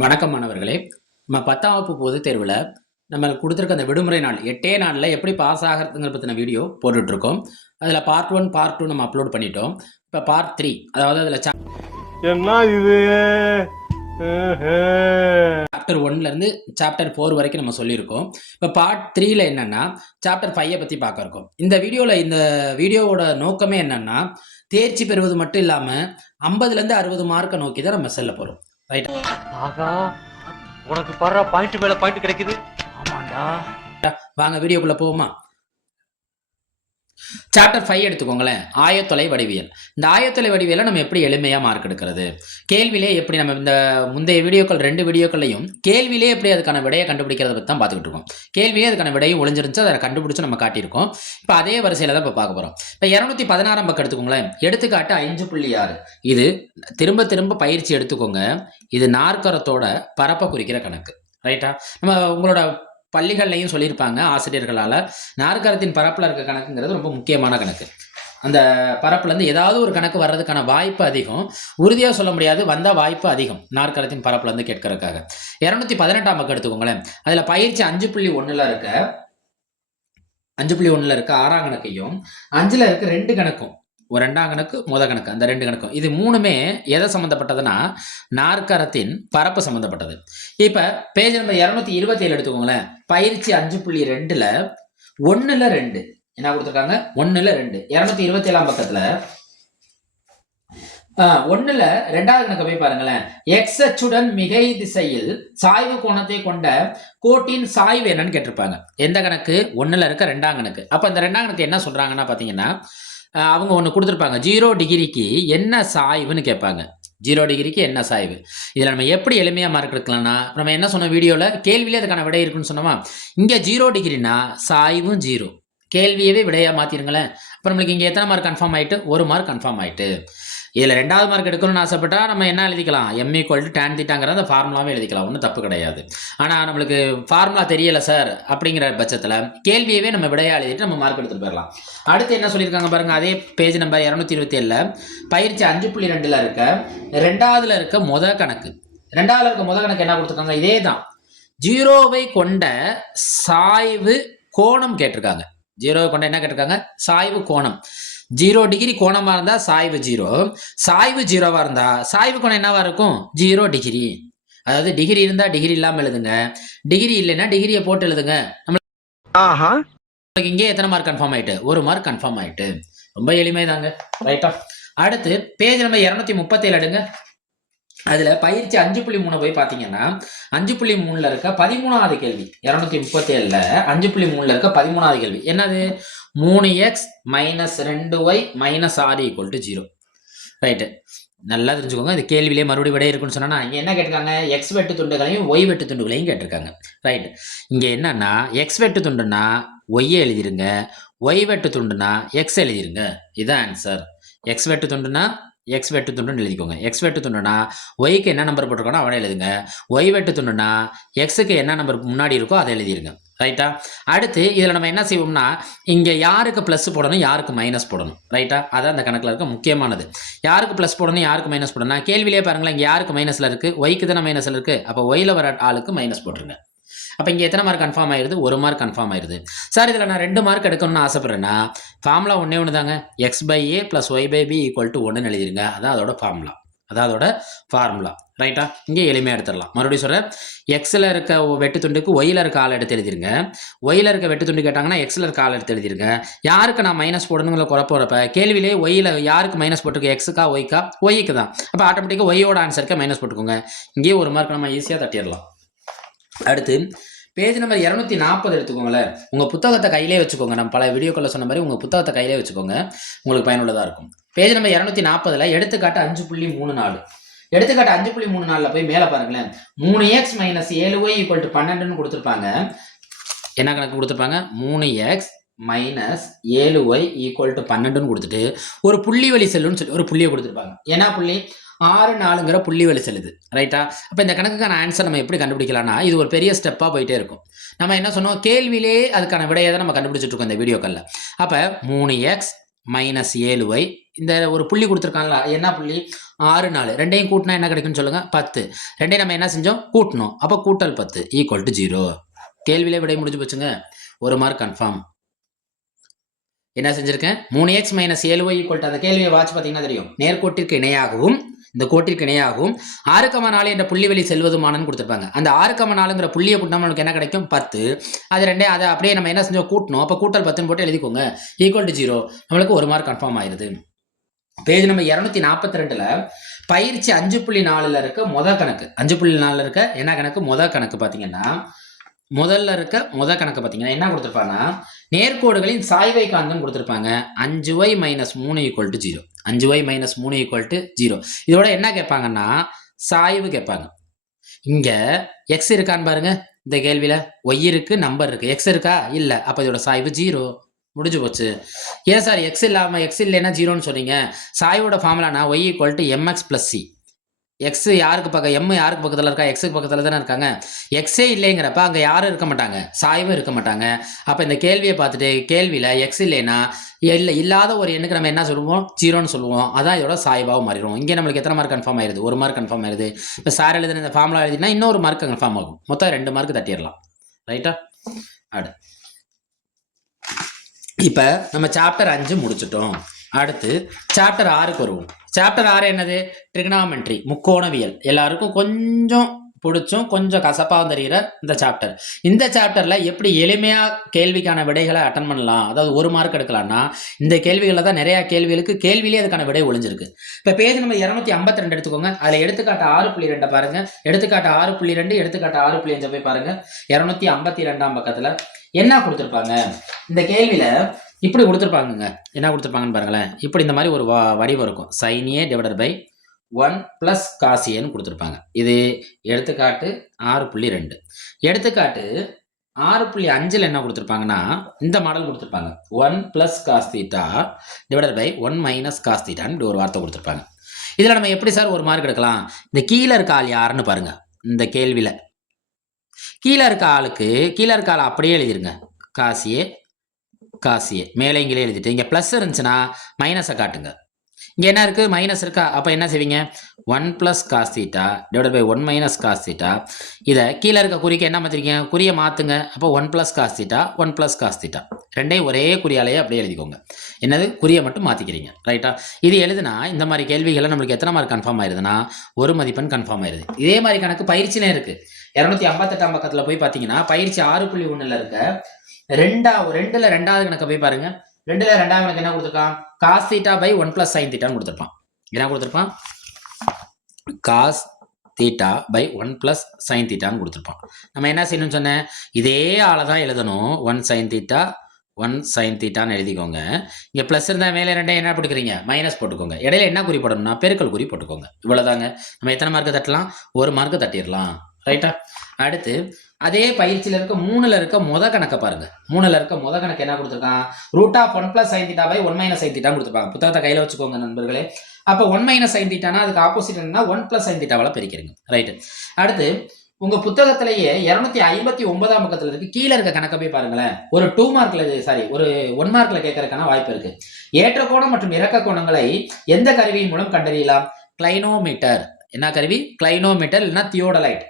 வணக்கம் மாணவர்களே. நம்ம 10ஆம் வகுப்பு பொதுத் தேர்வுல நம்ம குடுத்திருக்க அந்த விடுமுறை நாள் 8 நாள்ல எப்படி பாஸ் ஆகுறதுங்கறத பத்தின வீடியோ போட்டுட்டு இருக்கோம். அதுல பார்ட் 1, பார்ட் 2 நம்ம அப்லோட் பண்ணிட்டோம். இப்ப பார்ட் 3 அதாவது அதுல என்ன இது சாப்டர் 1ல இருந்து சாப்டர் 4 வரைக்கும் நம்ம சொல்லியிருக்கோம். இப்ப பார்ட் 3ல என்னன்னா சாப்டர் 5 பத்தி பார்க்க இருக்கோம். இந்த வீடியோவோட நோக்கமே என்னன்னா தேர்ச்சி பெறுவது மட்டும் இல்லாம 50ல இருந்து 60 மார்க்க நோக்கி தான் நம்ம செல்ல போறோம். ரைட்? ஆகா, உனக்கு பர்ற பாயிண்ட் மேல பாயிண்ட் கிடைக்குது. ஆமாண்டா. வாங்க வீடியோக்குள்ள போவோமா? சாப்டர் 5 எடுத்துக்கோங்களேன். ஆயத்தொலை வடிவியல். இந்த ஆயத்தொலை வடிவியலை நம்ம எப்படி எளிமையா மார்க் எடுக்கிறது, கேள்வியிலே எப்படி நம்ம இந்த முந்தைய வீடியோக்கள் 2 வீடியோக்கள்லையும் கேள்வியிலே எப்படி அதுக்கான விடையை கண்டுபிடிக்கிறத பற்றி தான் பார்த்துக்கிட்டு இருக்கோம். கேள்வியே அதுக்கான விடையும் ஒளிஞ்சிருந்துச்சு, அதை கண்டுபிடிச்சு நம்ம காட்டியிருக்கோம். இப்போ அதே வரிசையில் தான் இப்போ பார்க்க போகிறோம். இப்போ 216 பக்கம் எடுத்துக்கோங்களேன். எடுத்துக்காட்டு 5.6. இது திரும்ப திரும்ப பயிற்சி எடுத்துக்கோங்க. இது நாற்கரத்தோட பரப்பை குறிக்கிற கணக்கு. ரைட்டா? நம்ம உங்களோட பள்ளிகள்லையும் சொல்லியிருப்பாங்க ஆசிரியர்களால், நாற்கரத்தின் பரப்பில் இருக்க கணக்குங்கிறது ரொம்ப முக்கியமான கணக்கு. அந்த பரப்புலேருந்து ஏதாவது ஒரு கணக்கு வர்றதுக்கான வாய்ப்பு அதிகம். உறுதியாக சொல்ல முடியாது, வந்தால் வாய்ப்பு அதிகம் நாற்கரத்தின் பரப்புலேருந்து கேட்கறதுக்காக. 218 பக்கம் எடுத்துக்கோங்களேன். அதில் பயிற்சி 5.1ல் இருக்க 6ஆம் கணக்கையும் 5ல் இருக்க 2 கணக்கும், ஒரு 2ஆம் கணக்கு கணக்கு, அந்த 2 கணக்கும், இது 3மே எதை சம்மந்தப்பட்டதுன்னா நாற்கரத்தின் பரப்பு சம்மந்தப்பட்டது. இப்போ பேஜ் நம்பர் 227 எடுத்துக்கோங்களேன். பயிற்சி 5.2ல் 1ல் 2 என்ன கொடுத்துருக்காங்க? 1ல் 2. 227ஆம் பக்கத்தில் 1ல் 2வது கணக்கை போய் பாருங்களேன். எக்ஸ் அச்சுடன் மிகை திசையில் சாய்வு கோணத்தை கொண்ட கோட்டின் சாய்வு என்னன்னு கேட்டிருப்பாங்க. எந்த கணக்கு? 1ல் இருக்க 2ஆம் கணக்கு. அப்போ இந்த 2ஆம் கணக்கு என்ன சொல்றாங்கன்னா பார்த்தீங்கன்னா, அவங்க ஒன்று கொடுத்துருப்பாங்க. 0 டிகிரிக்கு என்ன சாய்வுன்னு கேட்பாங்க. 0 டிகிரிக்கு என்ன சாய்வு? இதில் நம்ம எப்படி எளிமையாக மார்க் எடுக்கலாம்னா, நம்ம என்ன சொன்ன வீடியோவில் கேள்வியிலே அதுக்கான விடை இருக்குன்னு சொன்னோமா. இங்கே 0 டிகிரினா சாய்வும் 0. கேள்வியவே விடையாக மாற்றிருங்களேன். அப்புறம் நம்மளுக்கு இங்கே எத்தனை மார்க் கன்ஃபார்ம் ஆகிட்டு? 1 மார்க் கன்ஃபார்ம் ஆகிட்டு. இதில் 2வது மார்க் எடுக்கணும்னு ஆசைப்பட்டா நம்ம என்ன எழுதிக்கலாம்? m = tan θங்கிற அந்த ஃபார்முலாவே எழுதிக்கலாம். ஒன்றும் தப்பு கிடையாது. ஆனால் நம்மளுக்கு ஃபார்முலா தெரியலை சார் அப்படிங்கிற பட்சத்தில் கேள்வியவே நம்ம விடையாக எழுதிட்டு நம்ம மார்க் எடுத்துகிட்டு போயிடலாம். அடுத்து என்ன சொல்லியிருக்காங்க பாருங்கள். அதே பேஜ் நம்பர் 227ல் பயிற்சி 5.2ல் இருக்க 2வதுல இருக்க கணக்கு. 2வதுல இருக்க கணக்கு என்ன கொடுத்துருக்காங்க? இதே தான். 0வை கொண்ட சாய்வு கோணம் கேட்டிருக்காங்க. 0வை கொண்ட என்ன கேட்டிருக்காங்க? சாய்வு கோணம். 0 டிகிரி கோணமாக இருந்தால் சாய்வு 0, சாய்வு 0வாக இருந்தால் சாய்வு கோணம் என்னவா இருக்கும்? 0 டிகிரி. அதாவது டிகிரி இருந்தால் டிகிரி இல்லாமல் எழுதுங்க, டிகிரி இல்லைன்னா டிகிரியை போட்டு எழுதுங்க. நம்மளுக்கு இங்கே எத்தனை மார்க் கன்ஃபார்ம் ஆயிட்டு? 1 மார்க் கன்ஃபார்ம் ஆயிட்டு. ரொம்ப எளிமை தாங்க. ரைட்டா? அடுத்து பேஜ் நம்பர் 237 எடுங்க. அதில் பயிற்சி 5.3 போய் பார்த்தீங்கன்னா 5.3ல் இருக்க 13வது கேள்வி. 237ல் 5.3ல் இருக்க 13வது கேள்வி என்னது? 3x - 2y - 6 = 0. ரைட்டு, நல்லா தெரிஞ்சுக்கோங்க. இது கேள்வியிலே மறுபடியும் விடை இருக்குன்னு சொன்னா இங்கே என்ன கேட்டிருக்காங்க? எக்ஸ் வெட்டு துண்டுகளையும் ஒய் வெட்டு துண்டுகளையும் கேட்டிருக்காங்க. ரைட், இங்கே என்னன்னா எக்ஸ் வெட்டு துண்டுனா ஒய்யை எழுதிருங்க, ஒய் வெட்டு துண்டுனா எக்ஸ் எழுதிருங்க. இதுதான் ஆன்சர். எக்ஸ் வெட்டு துண்டுனா எக்ஸ் வெட்டு துண்டுன்னு எழுதிக்கோங்க. எக்ஸ் வெட்டு துண்டுனா ஒய்க்கு என்ன நம்பர் போட்டிருக்கோன்னா அவனை எழுதுங்க. ஒய் வெட்டு துண்டுனா எக்ஸுக்கு என்ன நம்பர் முன்னாடி இருக்கோ அதை எழுதிருங்க. ரைட்டா? அடுத்து இதில் நம்ம என்ன செய்வோம்னா, இங்கே யாருக்கு ப்ளஸ் போடணும், யாருக்கு மைனஸ் போடணும். ரைட்டா? அதான் அந்த கணக்கில் இருக்க முக்கியமானது. யாருக்கு ப்ளஸ் போடணும், யாருக்கு மைனஸ் போடணும். கேள்வியிலே பாருங்களேன், இங்கே யாருக்கு மைனஸில் இருக்குது? ஒய்க்கு தானே மைனஸில் இருக்குது. அப்போ ஒயில் வர ஆளுக்கு மைனஸ் போட்டுருங்க. அப்போ இங்கே எத்தனை மார்க் கன்ஃபார்ம் ஆயிடுது? 1 மார்க் கன்ஃபார்ம் ஆயிடுது. சார் இதில் நான் 2 மார்க் எடுக்கணும்னு ஆசைப்படுறேன்னா ஃபார்முலா ஒன்று தாங்க. x/a + y/b = 1ன்னு எழுதிருங்க. அதான் அதோட ஃபார்முலா. ரைட்டா? இங்கே எளிமையாக எடுத்துடலாம். மறுபடியும் சொல்கிறேன். எக்ஸில் இருக்க வெட்டு துண்டுக்கு ஒயில் இருக்க ஆள் எடுத்து எழுதிருங்க. ஒயில் இருக்க வெட்டு துண்டு கேட்டாங்கன்னா எக்ஸில் இருக்க ஆள் எடுத்து எழுதிருங்க. யாருக்கு நான் மைனஸ் போடணுங்கிற குழப்பறப்ப கேள்வியிலே ஒயில் யாருக்கு மைனஸ் போட்டிருக்கு? எக்ஸுக்கா ஒய்க்கா? ஒய்க்கு தான். அப்போ ஆட்டோமேட்டிக்காக ஒய்யோட ஆன்சருக்கு மைனஸ் போட்டுக்கோங்க. இங்கேயே 1 மார்க் நம்ம ஈஸியாக தட்டிடலாம். அடுத்து பேஜ் நம்பர் 240 எடுத்துக்கோங்களேன். உங்கள் புத்தகத்தை கையிலே வச்சுக்கோங்க. நம்ம பல வீடியோக்களில் சொன்ன மாதிரி உங்கள் புத்தகத்தை கையிலே வச்சுக்கோங்க, உங்களுக்கு பயனுள்ளதாக இருக்கும். பேஜ் நம்பர் 240ல் எடுத்துக்காட்டு 5.34. எடுத்துக்காட்டு 5.34ல் போய் மேலே பாருங்களேன். 3x - 7y = 12ன்னு கொடுத்துருப்பாங்க. என்ன கணக்கு கொடுத்துருப்பாங்க? 3x - 7y = 12ன்னு கொடுத்துட்டு ஒரு புள்ளி வழி செல்லுன்னு சொல்லி ஒரு புள்ளியை கொடுத்துருப்பாங்க. என்ன புள்ளி? 6, 4ங்கிற புள்ளி வழி செல்லுது. ரைட்டா? அப்போ இந்த கணக்குக்கான ஆன்சர் நம்ம எப்படி கண்டுபிடிக்கலாம்னா, இது ஒரு பெரிய ஸ்டெப்பாக போயிட்டே இருக்கும். நம்ம என்ன சொன்னோம்? கேள்வியிலே அதுக்கான விடையை தான் நம்ம கண்டுபிடிச்சிட்டு இருக்கோம் இந்த வீடியோக்களில். அப்போ 3x மைனஸ் 7y இந்த ஒரு புள்ளி கொடுத்துருக்காங்களா என்ன புள்ளி 6 4 ரெண்டையும் கூட்டினா என்ன கிடைக்கும்னு சொல்லுங்க 10 ரெண்டையும் நம்ம என்ன செஞ்சோம் கூட்டணும் அப்போ கூட்டல் 10 ஈக்குவல் டு 0 கேள்வியிலே விடை முடிஞ்சு போச்சுங்க ஒரு மார்க் கன்ஃபார்ம் என்ன செஞ்சிருக்கேன் 3x minus 7y equal to அந்த கேள்வியை வாட்ச் பார்த்தீங்கன்னா தெரியும் நேர்கோட்டிற்கு இணையாகவும் இந்த கோட்டிற்கு இணையாகவும் 6,4 என்ற புள்ளி வெளி செல்வதுமானன்னு கொடுத்துருப்பாங்க அந்த 6,4ங்கிற புள்ளியை கூட்டினா நமக்கு என்ன கிடைக்கும் 10 அது ரெண்டே அதை அப்படியே நம்ம என்ன செஞ்சோம் கூட்டணும் அப்போ கூட்டல் 10 போட்டு எழுதிக்கோங்க ஈக்குவல் டு 0 நம்மளுக்கு ஒரு மார்க் கன்ஃபார்ம் ஆயிருது பேஜ் நம்பர் 242ல பயிற்சி 5.4ல இருக்க முதல் கணக்கு 5.4ல இருக்க என்ன கணக்கு முதல் கணக்கு பார்த்தீங்கன்னா முதல்ல இருக்க முதல் கணக்கு பார்த்தீங்கன்னா என்ன கொடுத்துருப்பாங்கன்னா நேர்கோடுகளின் சாய்வை காண்புன்னு கொடுத்துருப்பாங்க 5y minus 3 equal to 0 5y minus 3 equal to 0 இதோட என்ன கேட்பாங்கன்னா சாய்வு கேட்பாங்க இங்க எக்ஸ் இருக்கான்னு பாருங்க இந்த கேள்வியில ஒய் இருக்கு நம்பர் இருக்கு எக்ஸ் இருக்கா இல்ல அப்ப இதோட சாய்வு 0 முடிஞ்சு போச்சு ஏன் சார் எக்ஸ் இல்லாம எக்ஸ் இல்லைன்னா 0ன்னு சொன்னீங்க சாய்வோட ஃபார்முலானா y equal to m x plus c x யாருக்கு பக்கம் எம் யாருக்கு பக்கத்தில் இருக்கா எக்ஸுக்கு பக்கத்தில் தானே இருக்காங்க எக்ஸே இல்லைங்கிறப்ப அங்கே யாரும் இருக்க மாட்டாங்க சாய்வும் இருக்க மாட்டாங்க அப்போ இந்த கேள்வியை பார்த்துட்டு கேள்வியில் எக்ஸ் இல்லைன்னா இல்லாத ஒரு எண்ணுக்கு நம்ம என்ன சொல்லுவோம் 0ன்னு சொல்லுவோம் அதான் இதோட சாய்வாகவும் மாறிடும் இங்கே நம்மளுக்கு எத்தனை மார்க் கன்ஃபார்ம் ஆயிருது ஒரு மார்க் கன்ஃபார்ம் ஆயிருது இப்போ சார் எழுதுன இந்த ஃபார்முலா எழுதினா இன்னொரு மார்க் கன்ஃபார்ம் ஆகும் மொத்தம் 2 மார்க் தட்டிடலாம் ரைட்டா அடு இப்போ நம்ம சாப்டர் 5 முடிச்சிட்டோம் அடுத்து சாப்டர் 6க்கு வருவோம் சாப்டர் 6 என்னது ட்ரிகனாமெட்ரி முக்கோணவியல் எல்லாருக்கும் கொஞ்சம் பிடிச்சும் கொஞ்சம் கசப்பாகவும் தெரிகிற இந்த சாப்டரில் எப்படி எளிமையாக கேள்விக்கான விடைகளை அட்டன் பண்ணலாம் அதாவது ஒரு மார்க் எடுக்கலாம்னா இந்த கேள்விகளில் தான் நிறையா கேள்விகளுக்கு கேள்வியிலே அதுக்கான விடை ஒளிஞ்சிருக்கு இப்போ பேஜ் நம்ம 252 எடுத்துக்கோங்க அதில் எடுத்துக்காட்டு 6.2 பாருங்க எடுத்துக்காட்டு 6.2 எடுத்துக்காட்டு 6.5 போய் பாருங்க 252ஆம் பக்கத்தில் என்ன கொடுத்துருப்பாங்க இந்த கேள்வியில் இப்படி கொடுத்துருப்பாங்க என்ன கொடுத்துருப்பாங்கன்னு பாருங்களேன் இப்படி இந்த மாதிரி ஒரு வடிவம் இருக்கும் sin a divided by 1 plus cos ஏன்னு கொடுத்துருப்பாங்க இது எடுத்துக்காட்டு 6.2 எடுத்துக்காட்டு 6.5ல் என்ன கொடுத்துருப்பாங்கன்னா இந்த மாடல் கொடுத்துருப்பாங்க 1 plus cos theta divided by 1 minus cos தீட்டான்னு இப்படி ஒரு வார்த்தை கொடுத்துருப்பாங்க இதில் நம்ம எப்படி சார் ஒரு மார்க் எடுக்கலாம் இந்த கீழே இருக்க ஆள் யாருன்னு பாருங்க இந்த கேள்வியில் கீழே இருக்க ஆள் அப்படியே எழுதிருங்க காசியே மேலே இங்கே எழுதிட்டு இங்கே ப்ளஸ் இருந்துச்சுன்னா மைனஸை காட்டுங்க இங்கே என்ன இருக்குது மைனஸ் இருக்கா அப்போ என்ன செய்வீங்க 1 plus cos theta divide by 1 minus cos theta இதை கீழே இருக்க குறிக்கு என்ன மாற்றிருக்கீங்க குறியை மாற்றுங்க அப்போ 1 plus cos theta 1 plus cos theta ரெண்டையும் ஒரே குறியாலேயே அப்படியே எழுதிக்கோங்க என்னது குறியை மட்டும் மாற்றிக்கிறீங்க ரைட்டா இது எழுதுனா இந்த மாதிரி கேள்விகளை நம்மளுக்கு எத்தனை மார்க் கன்ஃபார்ம் ஆயிருதுன்னா ஒரு மதிப்பெண் கன்ஃபார்ம் ஆயிருது இதே மாதிரி கணக்கு பயிற்சினே இருக்குது 258ஆம் பக்கத்தில் போய் பார்த்தீங்கன்னா பயிற்சி 6.1ல் இருக்க ரெண்டுல ரெண்டாவது கணக்கை போய் பாருங்க 2ல ரெண்டாவது கணக்கு என்ன கொடுத்துருக்கான் cos theta by 1 plus sine தீட்டான்னு கொடுத்துருப்பான் என்ன கொடுத்துருப்பான் cos theta by 1 plus sine தீட்டான்னு கொடுத்துருப்பான் நம்ம என்ன செய்யணும்னு சொன்னேன் இதே ஆளை தான் எழுதணும் 1 சைன் தீட்டா 1 சைன் தீட்டான்னு எழுதிக்கோங்க இங்கே ப்ளஸ் இருந்தால் மேலே ரெண்டே என்ன போட்டுக்கிறீங்க மைனஸ் போட்டுக்கோங்க இடையில என்ன குறி போடணும்னா பெருக்கல் குறி போட்டுக்கோங்க இவ்வளோதாங்க நம்ம எத்தனை மார்க்கு தட்டலாம் ஒரு மார்க்கு தட்டிடலாம் ரைட்டா அடுத்து அதே பயிற்சியில் இருக்க 3ல் இருக்க முத கணக்கை பாருங்க 3ல் இருக்க முத கணக்கு என்ன கொடுத்துருக்கான் root of 1 plus sine theta by 1 minus sine theta கொடுத்துருப்பாங்க புத்தகத்தை கையில் வச்சுக்கோங்க நண்பர்களே அப்போ 1 மைனஸ் சைன் தீட்டானா அதுக்கு ஆப்போசிட் என்னன்னா 1 பிளஸ் சைன் தீட்டாவால் பிரிக்கிறீங்க ரைட்டு அடுத்து உங்க புத்தகத்திலேயே 259ஆம் பக்கத்தில் இருக்கு கீழே இருக்க கணக்கை போய் பாருங்களேன் ஒரு 2 மார்க்ல ஒரு 1 மார்க்ல கேட்கறதுக்கான வாய்ப்பு இருக்கு ஏற்ற கோணம் மற்றும் இறக்க கோணங்களை எந்த கருவியின் மூலம் கண்டறியலாம் கிளைனோமீட்டர் என்ன கருவி கிளைனோமீட்டர் இல்லைன்னா தியோடலைட்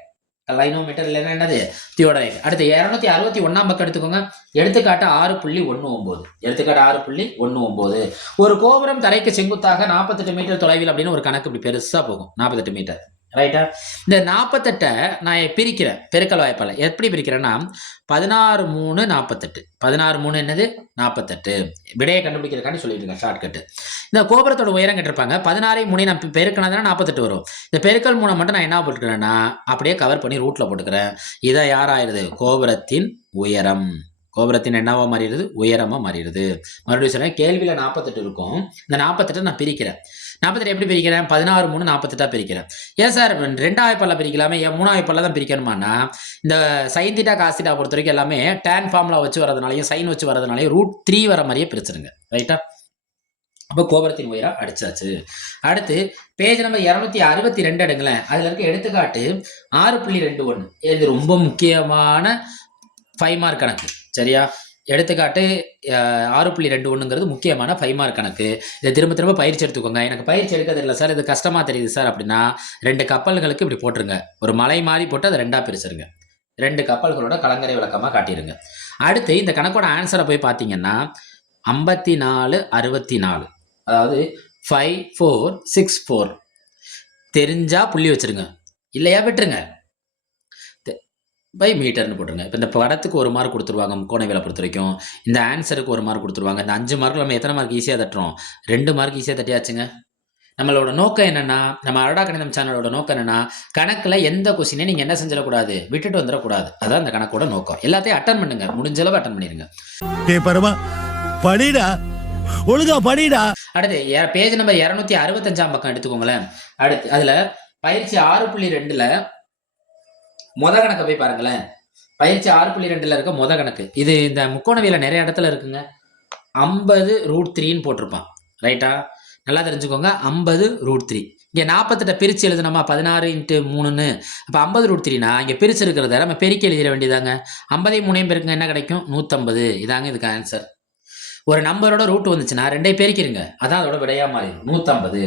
லைனோமீட்டர் இல்லைன்னா என்னது தியோடலைட் அடுத்து 261ஆம் பக்கம் எடுத்துக்கோங்க எடுத்துக்காட்டு 6.19 எடுத்துக்காட்டு 6.19 ஒரு கோபுரம் தரைக்கு செங்குத்தாக 48 மீட்டர் தொலைவில் அப்படின்னு ஒரு கணக்கு இப்படி பெருசா போகும் 48 மீட்டர் ரைட்டா இந்த 48 நான் பிரிக்கிறேன் பெருக்கல் வாய்ப்பால் எப்படி பிரிக்கிறேன்னா 16 3 என்னது 48 விடையை கண்டுபிடிக்கிறதுக்காண்டி சொல்லிட்டு இருக்கேன் ஷார்ட்கட்டு இந்த கோபுரத்தோட உயரம் கேட்டிருப்பாங்க 16 நான் பெருக்கினா 48 வரும் இந்த பெருக்கல் 3 மட்டும் நான் என்ன போட்டுக்கிறேன்னா அப்படியே கவர் பண்ணி ரூட்ல போட்டுக்கிறேன் இதை யாராயிருது கோபுரத்தின் உயரம் கோபுரத்தின் என்னவா மாறிடுது உயரமா மாறிடுது மறுபடியும் சொன்னேன் கேள்வியில 48 இருக்கும் இந்த 48 நான் பிரிக்கிறேன் 48 எப்படி பிரிக்கிறேன் 16 3 48 பிரிக்கிறேன் ஏன் சார் 2ஆவது பல்ல பிரிக்கலாமே ஏன் 3ஆவது பல்ல தான் பிரிக்கணுமானா இந்த சைன் தீட்டா காஸ் தீட்டா பொறுத்த வரைக்கும் எல்லாமே டேன் ஃபார்முலா வச்சு வரதுனாலையும் சைன் வச்சு வரதுனாலையும் ரூட் 3 வர மாதிரியே பிரிச்சிருங்க ரைட்டா அப்போ கோபுரத்தின் உயரம் அடிச்சாச்சு அடுத்து பேஜ் நம்பர் 262 எடுங்களேன் அதுல இருக்க எடுத்துக்காட்டு 6.21 இது ரொம்ப முக்கியமான 5 மார்க் கணக்கு சரியா எடுத்துக்காட்டு 6.21ங்கிறது முக்கியமான 5 மார்க் கணக்கு. இதை திரும்ப திரும்ப பயிற்சி எடுத்துக்கோங்க. எனக்கு பயிற்சி எடுக்க தெரியல சார், இது கஷ்டமா தெரியுது சார் அப்படின்னா 2 கப்பல்களுக்கு இப்படி போட்டுருங்க. ஒரு மலை மாதிரி போட்டு அதை 2ஆ பிரிச்சிருங்க. 2 கப்பல்களோட கலங்கரை விளக்கமா காட்டிருங்க. அடுத்து இந்த கணக்கோட ஆன்சரை போய் பார்த்தீங்கன்னா 54 64, அதாவது 5 4 6 4. தெரிஞ்சா புள்ளி வச்சிருங்க, இல்லையா விட்டுருங்க. பை மீட்டர்னு போட்டுருங்க. இப்போ இந்த படத்துக்கு 1 மார்க் கொடுத்துருவாங்க முக்கோணவியலை பொறுத்த வரைக்கும். இந்த ஆன்சருக்கு 1 மார்க் கொடுத்துருவாங்க. இந்த 5 மார்க்கில் நம்ம எத்தனை மார்க் ஈஸியாக தட்டுறோம்? 2 மார்க் ஈஸியாக தட்டியாச்சுங்க. நம்மளோட நோக்கம் என்னன்னா, நம்ம அடடா கணிதம் சேனலோட நோக்கம் என்னன்னா, கணக்கில் எந்த கொஸ்டினையும் நீங்கள் என்ன செஞ்சிடக்கூடாது, விட்டுட்டு வந்துடக்கூடாது. அதான் அந்த கணக்கோட நோக்கம். எல்லாத்தையும் அட்டன் பண்ணுங்க, முடிஞ்ச அளவு அட்டன் பண்ணிடுங்க. படிடா, ஒழுங்கா படிடா. அடுத்து பேஜ் நம்பர் 265 பக்கம் எடுத்துக்கோங்களேன். அடுத்து அதில் பயிற்சி 6.2ல் மொத கணக்கை போய் பாருங்களேன். பயிற்சி 6.2ல் இருக்க மொத கணக்கு இது. இந்த முக்கோணவியல நிறைய இடத்துல இருக்குங்க. 50√3ன்னு போட்டிருப்பான். ரைட்டா? நல்லா தெரிஞ்சுக்கோங்க. 50√3. இங்கே 48 பிரித்து எழுதுனோமா 16 × 3ன்னு. அப்போ 50√3னா இங்கே பிரித்து இருக்கிறத நம்ம பெருக்கி எழுதிட வேண்டியதாங்க. 50 பெருக்குங்க என்ன கிடைக்கும்? 150. இதாங்க இதுக்கு ஆன்சர். ஒரு நம்பரோட ரூட் வந்துச்சுன்னா 2 பெருக்கிருங்க, அதான் அதோட விடையா மாறிடும் 150.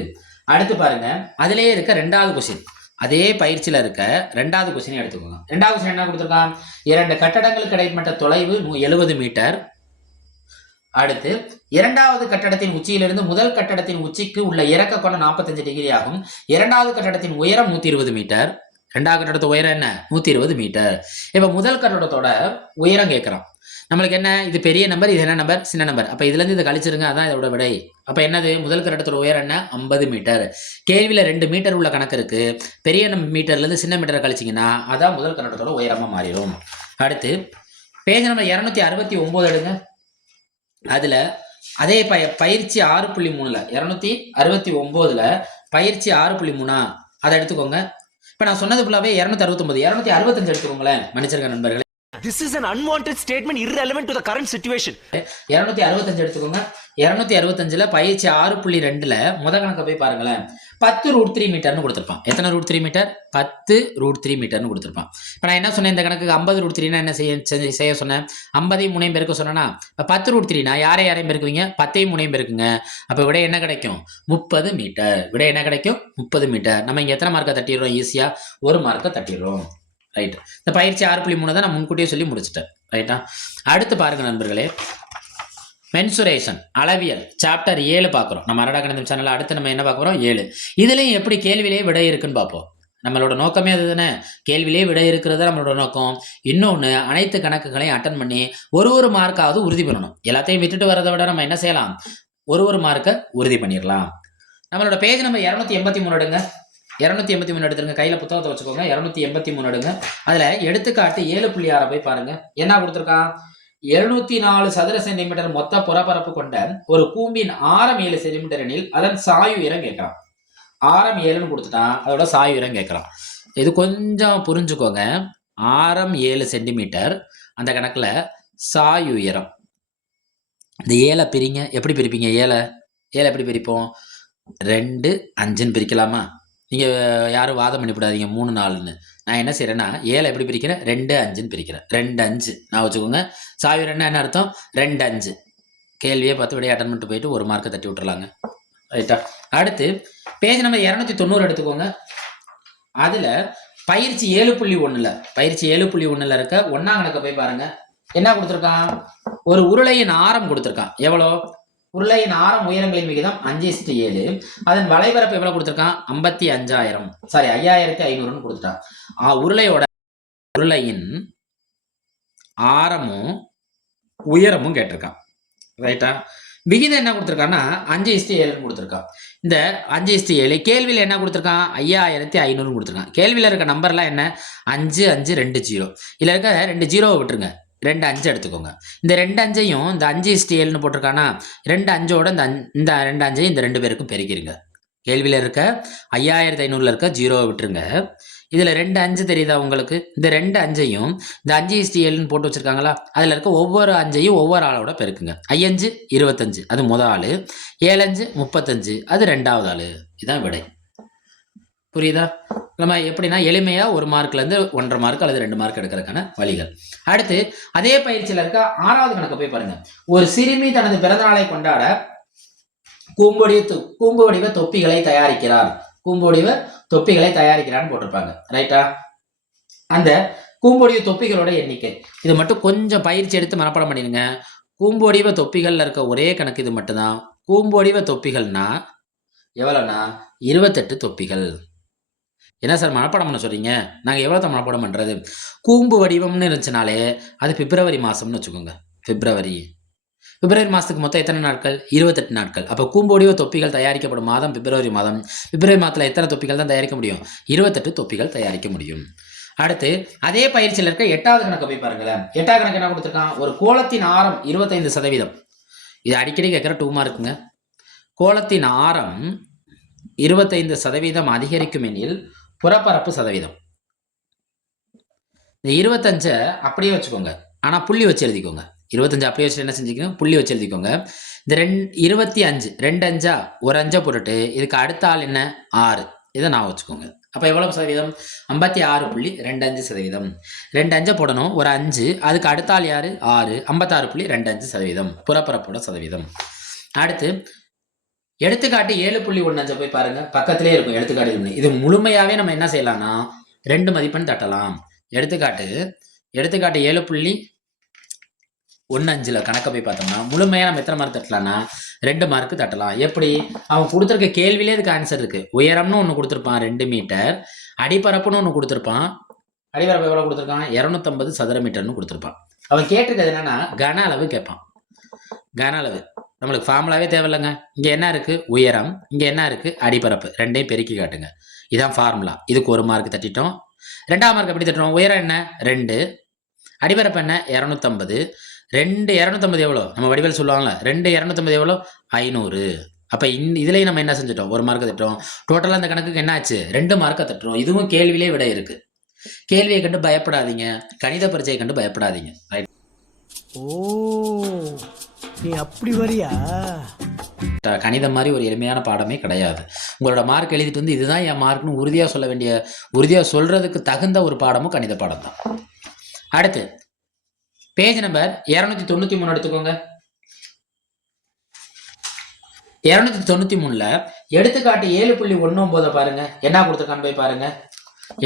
அடுத்து பாருங்க, அதிலேயே இருக்க 2வது கொஸ்டின். அதே பயிற்சியில் இருக்க 2வது கொஸ்டினை எடுத்துக்கோங்க. 2வது கொஸ்டின் என்ன கொடுத்துருக்கான்? 2 கட்டடங்களுக்கு இடைப்பட்ட தொலைவு 70 மீட்டர். அடுத்து 2வது கட்டடத்தின் உச்சியிலிருந்து முதல் கட்டடத்தின் உச்சிக்கு உள்ள இறக்க கோணம் 45 டிகிரி ஆகும். 2வது கட்டடத்தின் உயரம் 120 மீட்டர். 2வது கட்டடத்தோட உயரம் என்ன? 120 மீட்டர். இப்போ முதல் கட்டடத்தோட உயரம் கேட்குறான். நம்மளுக்கு என்ன, இது பெரிய நம்பர், இது என்ன நம்பர்? சின்ன நம்பர். அப்போ இதுலேருந்து இதை கழிச்சிருங்க, அதான் இதோட விடை. அப்போ என்னது? முதல் கட்டடத்தோட உயரம் என்ன? 50 மீட்டர். கேள்வியில் 2 மீட்டர் உள்ள கணக்கு இருக்கு. பெரிய மீட்டர்லேருந்து சின்ன மீட்டரை கழிச்சிங்கன்னா அதான் முதல் கட்டடத்தோட உயரமாக மாறிடும். அடுத்து பேஜ் நம்பர் 269 எடுங்க. அதில் அதே பயிற்சி 6.3ல் 269ல் பயிற்சி 6.3 அதை எடுத்துக்கோங்க. இப்போ நான் சொன்னது ஃபுல்லாகவே 269 265 எடுத்துக்கோங்களேன். மன்னிச்சிருக்க நண்பர்களே. This is an unwanted statement irrelevant to the current situation. 265 எடுத்துக்கோங்க. 265ல் பயிற்சி 6.2ல் முத கணக்கை போய் பாருங்களேன். 10√3 மீட்டர்னு கொடுத்துருப்பான். எத்தனை √3 மீட்டர்? 10√3 மீட்டர்னு கொடுத்துருப்பான். இப்போ நான் என்ன சொன்னேன், இந்த கணக்குக்கு 50√3னா என்ன செய்ய சொன்னேன்? 50 பெருக்க சொன்னேன்னா, இப்போ 10√3னா யாரையும் பெருக்குவீங்க? 10 பெருக்குங்க. அப்போ விடை என்ன கிடைக்கும்? 30 மீட்டர். விடை என்ன கிடைக்கும்? 30 மீட்டர். நம்ம இங்கே எத்தனை மார்க்கை தட்டிடுறோம்? ஈஸியாக 1 மார்க்கை தட்டிடுறோம். ரைட். இந்த பயிற்சி 6.3 தான் நான் முன்கூட்டியே சொல்லி முடிச்சிட்டேன். ரைட்டா? அடுத்து பாருங்க நண்பர்களே, மென்சுரேஷன் அளவியல் சாப்டர் 7 பார்க்குறோம். நம்ம அடடா கணிதம் சேனலில் அடுத்து நம்ம என்ன பார்க்க போகிறோம்? 7. இதுலேயும் எப்படி கேள்வியிலே விடை இருக்குன்னு பார்ப்போம். நம்மளோட நோக்கமே அது தானே, கேள்வியிலே விடை இருக்கிறது நம்மளோட நோக்கம். இன்னொன்று, அனைத்து கணக்குகளையும் அட்டன் பண்ணி ஒரு மார்க்காவது உறுதி பண்ணணும். எல்லாத்தையும் விட்டுட்டு வரதை விட நம்ம என்ன செய்யலாம்? ஒரு மார்க்கை உறுதி பண்ணிடலாம். நம்மளோட பேஜ் நம்பர் 283 எடுங்க. 283 எடுத்துருங்க. கையில் புத்தகத்தை வச்சுக்கோங்க. 283 எடுங்க. அதில் எடுத்துக்காட்டு 7.6 போய் பாருங்க. என்ன கொடுத்துருக்கான்? 704 சதுர சென்டிமீட்டர் மொத்த புறப்பரப்பு கொண்ட ஒரு கூம்பின் ஆரம் 7 சென்டிமீட்டர் எனில் அதன் சாய் உயரம் கேட்கறான். ஆரம் 7ன்னு கொடுத்துட்டான், அதோட சாய் உயரம் கேட்கறான். இது கொஞ்சம் புரிஞ்சுக்கோங்க. ஆரம் 7 சென்டிமீட்டர், அந்த கணக்கில் சாய் உயரம். இந்த 7 பிரிங்க. எப்படி பிரிப்பீங்க? 7 எப்படி பிரிப்போம்? 2 5ன்னு பிரிக்கலாமா? நீங்கள் யாரும் வாதம் பண்ணிவிடாதீங்க 3 4ன்னு. நான் என்ன செய்கிறேன்னா 7 எப்படி பிரிக்கிறேன்? 2 5ன்னு பிரிக்கிறேன். 2 5 நான் வச்சுக்கோங்க. சாய் என்ன அர்த்தம்? 2 5. கேள்வியை பார்த்து விடையை அட்டன் பண்ணிட்டு போயிட்டு 1 மார்க்கை தட்டி விட்டுறலாங்க. ரைட்டா? அடுத்து பேஜ் நம்பர் 290 எடுத்துக்கோங்க. அதில் பயிற்சி 7.1ல் பயிற்சி 7.1ல் இருக்க 1ஆம் கணக்கை போய் பாருங்க. என்ன கொடுத்துருக்கான்? ஒரு உருளையின் ஆரம் கொடுத்துருக்கான். எவ்வளோ? உருளையின் ஆரம் உயரங்களின் விகிதம் 5:7. அதன் வளைபரப்பு எவ்வளவு கொடுத்துருக்கான்? 55,500ன்னு கொடுத்துட்டான். உருளையின் ஆரமும் உயரமும் கேட்டிருக்கான். ரைட்டா? விகிதம் என்ன கொடுத்துருக்கான்னா 5:7ன்னு கொடுத்துருக்கான். இந்த 5:7 கேள்வியில் என்ன கொடுத்துருக்கான்? 5500 கொடுத்துருக்கான். கேள்வியில் இருக்க நம்பர்லாம் என்ன? 5 5 2 0. இதில் இருக்க 2 0 விட்டுருங்க. 2 5 எடுத்துக்கோங்க. இந்த 2 5ஐயும் இந்த 5:7ன்னு போட்டிருக்கானா, 2 5ஓட இந்த 2 5ஐயும் இந்த 2 பேருக்கும் பெருக்கிருங்க. கேள்வியில் இருக்க 5500 இருக்க 0 விட்டுருங்க. இதில் 2 5 தெரியுதா உங்களுக்கு? இந்த 2 5ஐயும் இந்த 5:7ன்னு போட்டு வச்சுருக்காங்களா, அதில் இருக்க ஒவ்வொரு 5ஐயும் ஒவ்வொரு ஆளோட பெருக்குங்க. 5 25 அது முதல் ஆள், 7 5 35 அது 2வது ஆள். இதுதான் விடை. புரியுதா? நம்ம எப்படின்னா எளிமையா 1 மார்க்லேருந்து 1.5 மார்க் அல்லது 2 மார்க் எடுக்கிறதுக்கான வழிகள். அடுத்து அதே பயிற்சியில் இருக்க 6வது கணக்கு போய் பாருங்க. ஒரு சிறுமி தனது பிறந்தநாளை கொண்டாட கூம்பு வடிவ தொப்பிகளை தயாரிக்கிறார். கூம்பு வடிவ தொப்பிகளை தயாரிக்கிறான்னு போட்டிருப்பாங்க. ரைட்டா? அந்த கூம்பு வடிவ தொப்பிகளோட எண்ணிக்கை இது மட்டும் கொஞ்சம் பயிற்சி எடுத்து மனப்பாடம் பண்ணிடுங்க. கூம்பு வடிவ தொப்பிகள்ல இருக்க ஒரே கணக்கு இது மட்டும்தான். கூம்பு வடிவ தொப்பிகள்னா எவ்வளோனா 28 தொப்பிகள். என்ன சார் மனப்பாடம் பண்ண சொல்றீங்க? நாங்கள் எவ்வளோ தான் மனப்பாடம் பண்ணுறது? கூம்பு வடிவம்னு இருந்துச்சுனாலே அது பிப்ரவரி மாதம்னு வச்சுக்கோங்க. பிப்ரவரி மாதத்துக்கு மொத்தம் எத்தனை நாட்கள்? 28 நாட்கள். அப்போ கூம்பு வடிவ தொப்பிகள் தயாரிக்கப்படும் மாதம் பிப்ரவரி மாதம். பிப்ரவரி மாதத்தில் எத்தனை தொப்பிகள் தான் தயாரிக்க முடியும்? 28 தொப்பிகள் தயாரிக்க முடியும். அடுத்து அதே பயிற்சியில் இருக்க 8வது கணக்கு போய் பாருங்களேன். 8வது கணக்கு என்ன கொடுத்துருக்கான்? ஒரு கோளத்தின் ஆரம் 25%. இது அடிக்கடி கேட்குற 2 மார்க்குங்க. கோளத்தின் ஆரம் 25% அதிகரிக்கும் எனில் புறப்பரப்பு சதவீதம். இந்த 25 அப்படியே வச்சுக்கோங்க, ஆனால் புள்ளி வச்சு எழுதிக்கோங்க. 25 அப்படியே வச்சு என்ன செஞ்சுக்கோங்க? புள்ளி வச்சு எழுதிக்கோங்க. இந்த 25 2 அஞ்சா ஒரு அஞ்சா போட்டுட்டு இதுக்கு அடுத்த ஆள் என்ன? 6. இதை நான் வச்சுக்கோங்க. அப்போ எவ்வளவு சதவீதம்? 56.25%. 2 அஞ்சை போடணும், ஒரு 5, அதுக்கு அடுத்த ஆள் யாரு? 6. 56.25% புறப்பரப்போட சதவீதம். அடுத்து எடுத்துக்காட்டு 7.15 போய் பாருங்க. பக்கத்திலே இருக்கும் எடுத்துக்காட்டு 1. இது முழுமையாவே நம்ம என்ன செய்யலாம்னா 2 மதிப்பெண் தட்டலாம். எடுத்துக்காட்டு 7.15 கணக்கை போய் பார்த்தோம்னா முழுமையா நம்ம எத்தனை மார்க் தட்டலாம்னா 2 மார்க் தட்டலாம். எப்படி? அவன் கொடுத்துருக்க கேள்வியிலே இதுக்கு ஆன்சர் இருக்கு. உயரம்னு ஒன்று கொடுத்துருப்பான் 2 மீட்டர், அடிப்பரப்புன்னு ஒன்று கொடுத்துருப்பான். அடிப்பரப்பு எவ்வளோ கொடுத்துருக்கான்? 250 சதுர மீட்டர்னு கொடுத்துருப்பான். அவன் கேட்டிருக்கிறது என்னன்னா கன அளவு கேட்பான். கன அளவு நம்மளுக்கு ஃபார்முலாவே தேவையில்லைங்க. இங்கே என்ன இருக்கு? உயரம். இங்கே என்ன இருக்கு? அடிப்பரப்பு. 2ஐயும் பெருக்கி காட்டுங்க. இதான் ஃபார்முலா. இதுக்கு 1 மார்க் தட்டிட்டோம். 2ஆம் மார்க் எப்படி தட்டுறோம்? உயரம் என்ன? 2. அடிப்பரப்பு என்ன? 250. 250 எவ்வளோ? நம்ம வடிவேல் சொல்லுவாங்கல்ல, 250 எவ்வளோ? 500. அப்போ இதுலேயும் நம்ம என்ன செஞ்சிட்டோம்? 1 மார்க் தட்டுறோம். டோட்டலாக அந்த கணக்குக்கு என்ன ஆச்சு? 2 மார்க்கை தட்டுறோம். இதுவும் கேள்வியிலே விட இருக்கு. கேள்வியை கண்டு பயப்படாதீங்க, கணித பரீட்சையை கண்டு பயப்படாதீங்க. ரைட்? ஓ, நீ அப்படி வரியா? கணிதம் மாதிரி ஒரு எளிமையான பாடமே கிடையாது. உங்களோட மார்க் எழுதிட்டு வந்து இதுதான் என் மார்க்னு உறுதியாக சொல்றதுக்கு தகுந்த ஒரு பாடமும் கணித பாடம் தான். அடுத்து பேஜ் நம்பர் 293 எடுத்துக்கோங்க. 293ல எடுத்துக்காட்டு 7.19 பாருங்க. என்ன கொடுத்துருக்கான்னு போய் பாருங்க.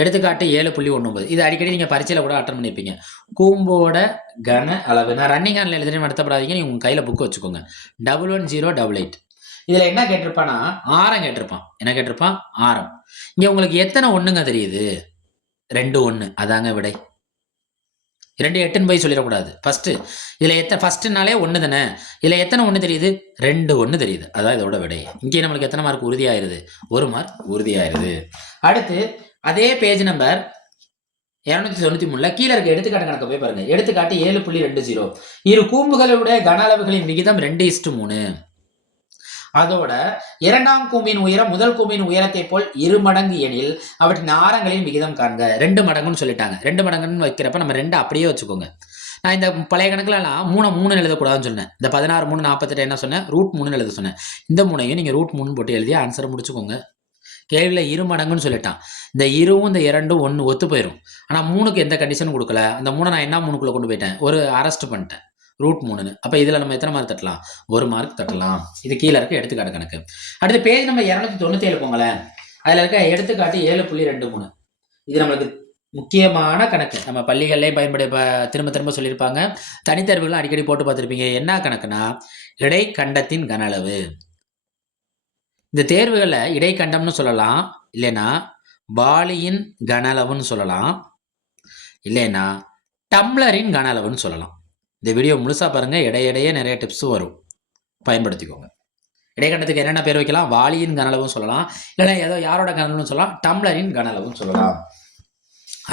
எடுத்துக்காட்டு 7.19. இது அடிக்கடி நீங்க பரீட்சையில கூட அட்டன் பண்ணிருப்பீங்க. கூம்போட கன அளவு. நான் ரன்னிங் ஹேண்ட்ல எழுதுறேன்னு நடத்தப்படாதீங்க. நீங்க உங்க கையில புக் வச்சுக்கோங்க. 11088. இதுல என்ன கேட்டிருப்பானா ஆரம் கேட்டிருப்பான். என்ன கேட்டிருப்பான்? ஆரம். இங்க உங்களுக்கு எத்தனை ஒண்ணுங்க தெரியுது? 2 1. அதாங்க விடை. 2 8ன்னு போய் சொல்லிடக்கூடாது. ஃபர்ஸ்ட்னாலே 1 தானே. இதுல எத்தனை 1 தெரியுது? 2 1 தெரியுது. அதான் இதோட விடை. இங்கே நம்மளுக்கு எத்தனை மார்க் உறுதியாயிருது? 1 மார்க் உறுதியாயிருது. அடுத்து அதே பேஜ் நம்பர் 293ல கீழே இருக்க எடுத்துக்காட்டு கணக்கு போய் பாருங்க. எடுத்துக்காட்டு 7.20. இரு கூம்புகளுடைய கன அளவுகளின் விகிதம் 2:3. அதோட 2ஆம் கூம்பின் உயரம் முதல் கூம்பின் உயரத்தை போல் 2 மடங்கு எனில் அவற்றின் ஆரங்களின் விகிதம் காண்க. 2 மடங்குன்னு சொல்லிட்டாங்க. 2 மடங்குன்னு வைக்கிறப்ப நம்ம 2 அப்படியே வச்சுக்கோங்க. நான் இந்த பழைய கணக்குலாம் 3 எழுதக்கூடாதுன்னு சொன்னேன். இந்த 16 3 48 என்ன சொன்னேன்? √3 எழுத சொன்னேன். இந்த 3ஐயும் நீங்க √3 போட்டு எழுதி ஆன்சரை முடிச்சுக்கோங்க. கேள்வியில் 2 மடங்குன்னு சொல்லிட்டான். இந்த 2ம் இந்த 2ம் 1 ஒத்து போயிடும். ஆனால் 3க்கு எந்த கண்டிஷனும் கொடுக்கல. அந்த 3 நான் என்ன 3க்குள்ள கொண்டு போயிட்டேன்? ஒரு அரெஸ்ட் பண்ணிட்டேன். √3ன்னு. அப்போ இதில் நம்ம எத்தனை மார்க் தட்டலாம்? 1 மார்க் தட்டலாம். இது கீழே இருக்க எடுத்துக்காட்டு கணக்கு. அடுத்து பேஜ் நம்பர் 297 போங்களேன். அதில் இருக்க எடுத்துக்காட்டு 7.23. இது நம்மளுக்கு முக்கியமான கணக்கு. நம்ம பள்ளிகளிலே திரும்ப திரும்ப சொல்லியிருப்பாங்க. தனித்தேர்வுகளும் அடிக்கடி போட்டு பார்த்துருப்பீங்க. என்ன கணக்குனா இடைக்கண்டத்தின் கன அளவு. இந்த தேர்வுகளில் இடைக்கண்டம்னு சொல்லலாம், இல்லைன்னா பாலியின் கன அளவுன்னு சொல்லலாம், இல்லைன்னா டம்ளரின் கன அளவுன்னு சொல்லலாம். இந்த வீடியோ முழுசா பாருங்க. இடையிடையே நிறைய டிப்ஸ் வரும், பயன்படுத்திக்கோங்க. இடைக்கண்டத்துக்கு என்னென்ன பேர் வைக்கலாம்? வாளியின் கன அளவுன்னு சொல்லலாம், இல்லைன்னா ஏதோ யாரோட கன அளவுன்னு சொல்லலாம், டம்ளரின் கன அளவுன்னு சொல்லலாம்.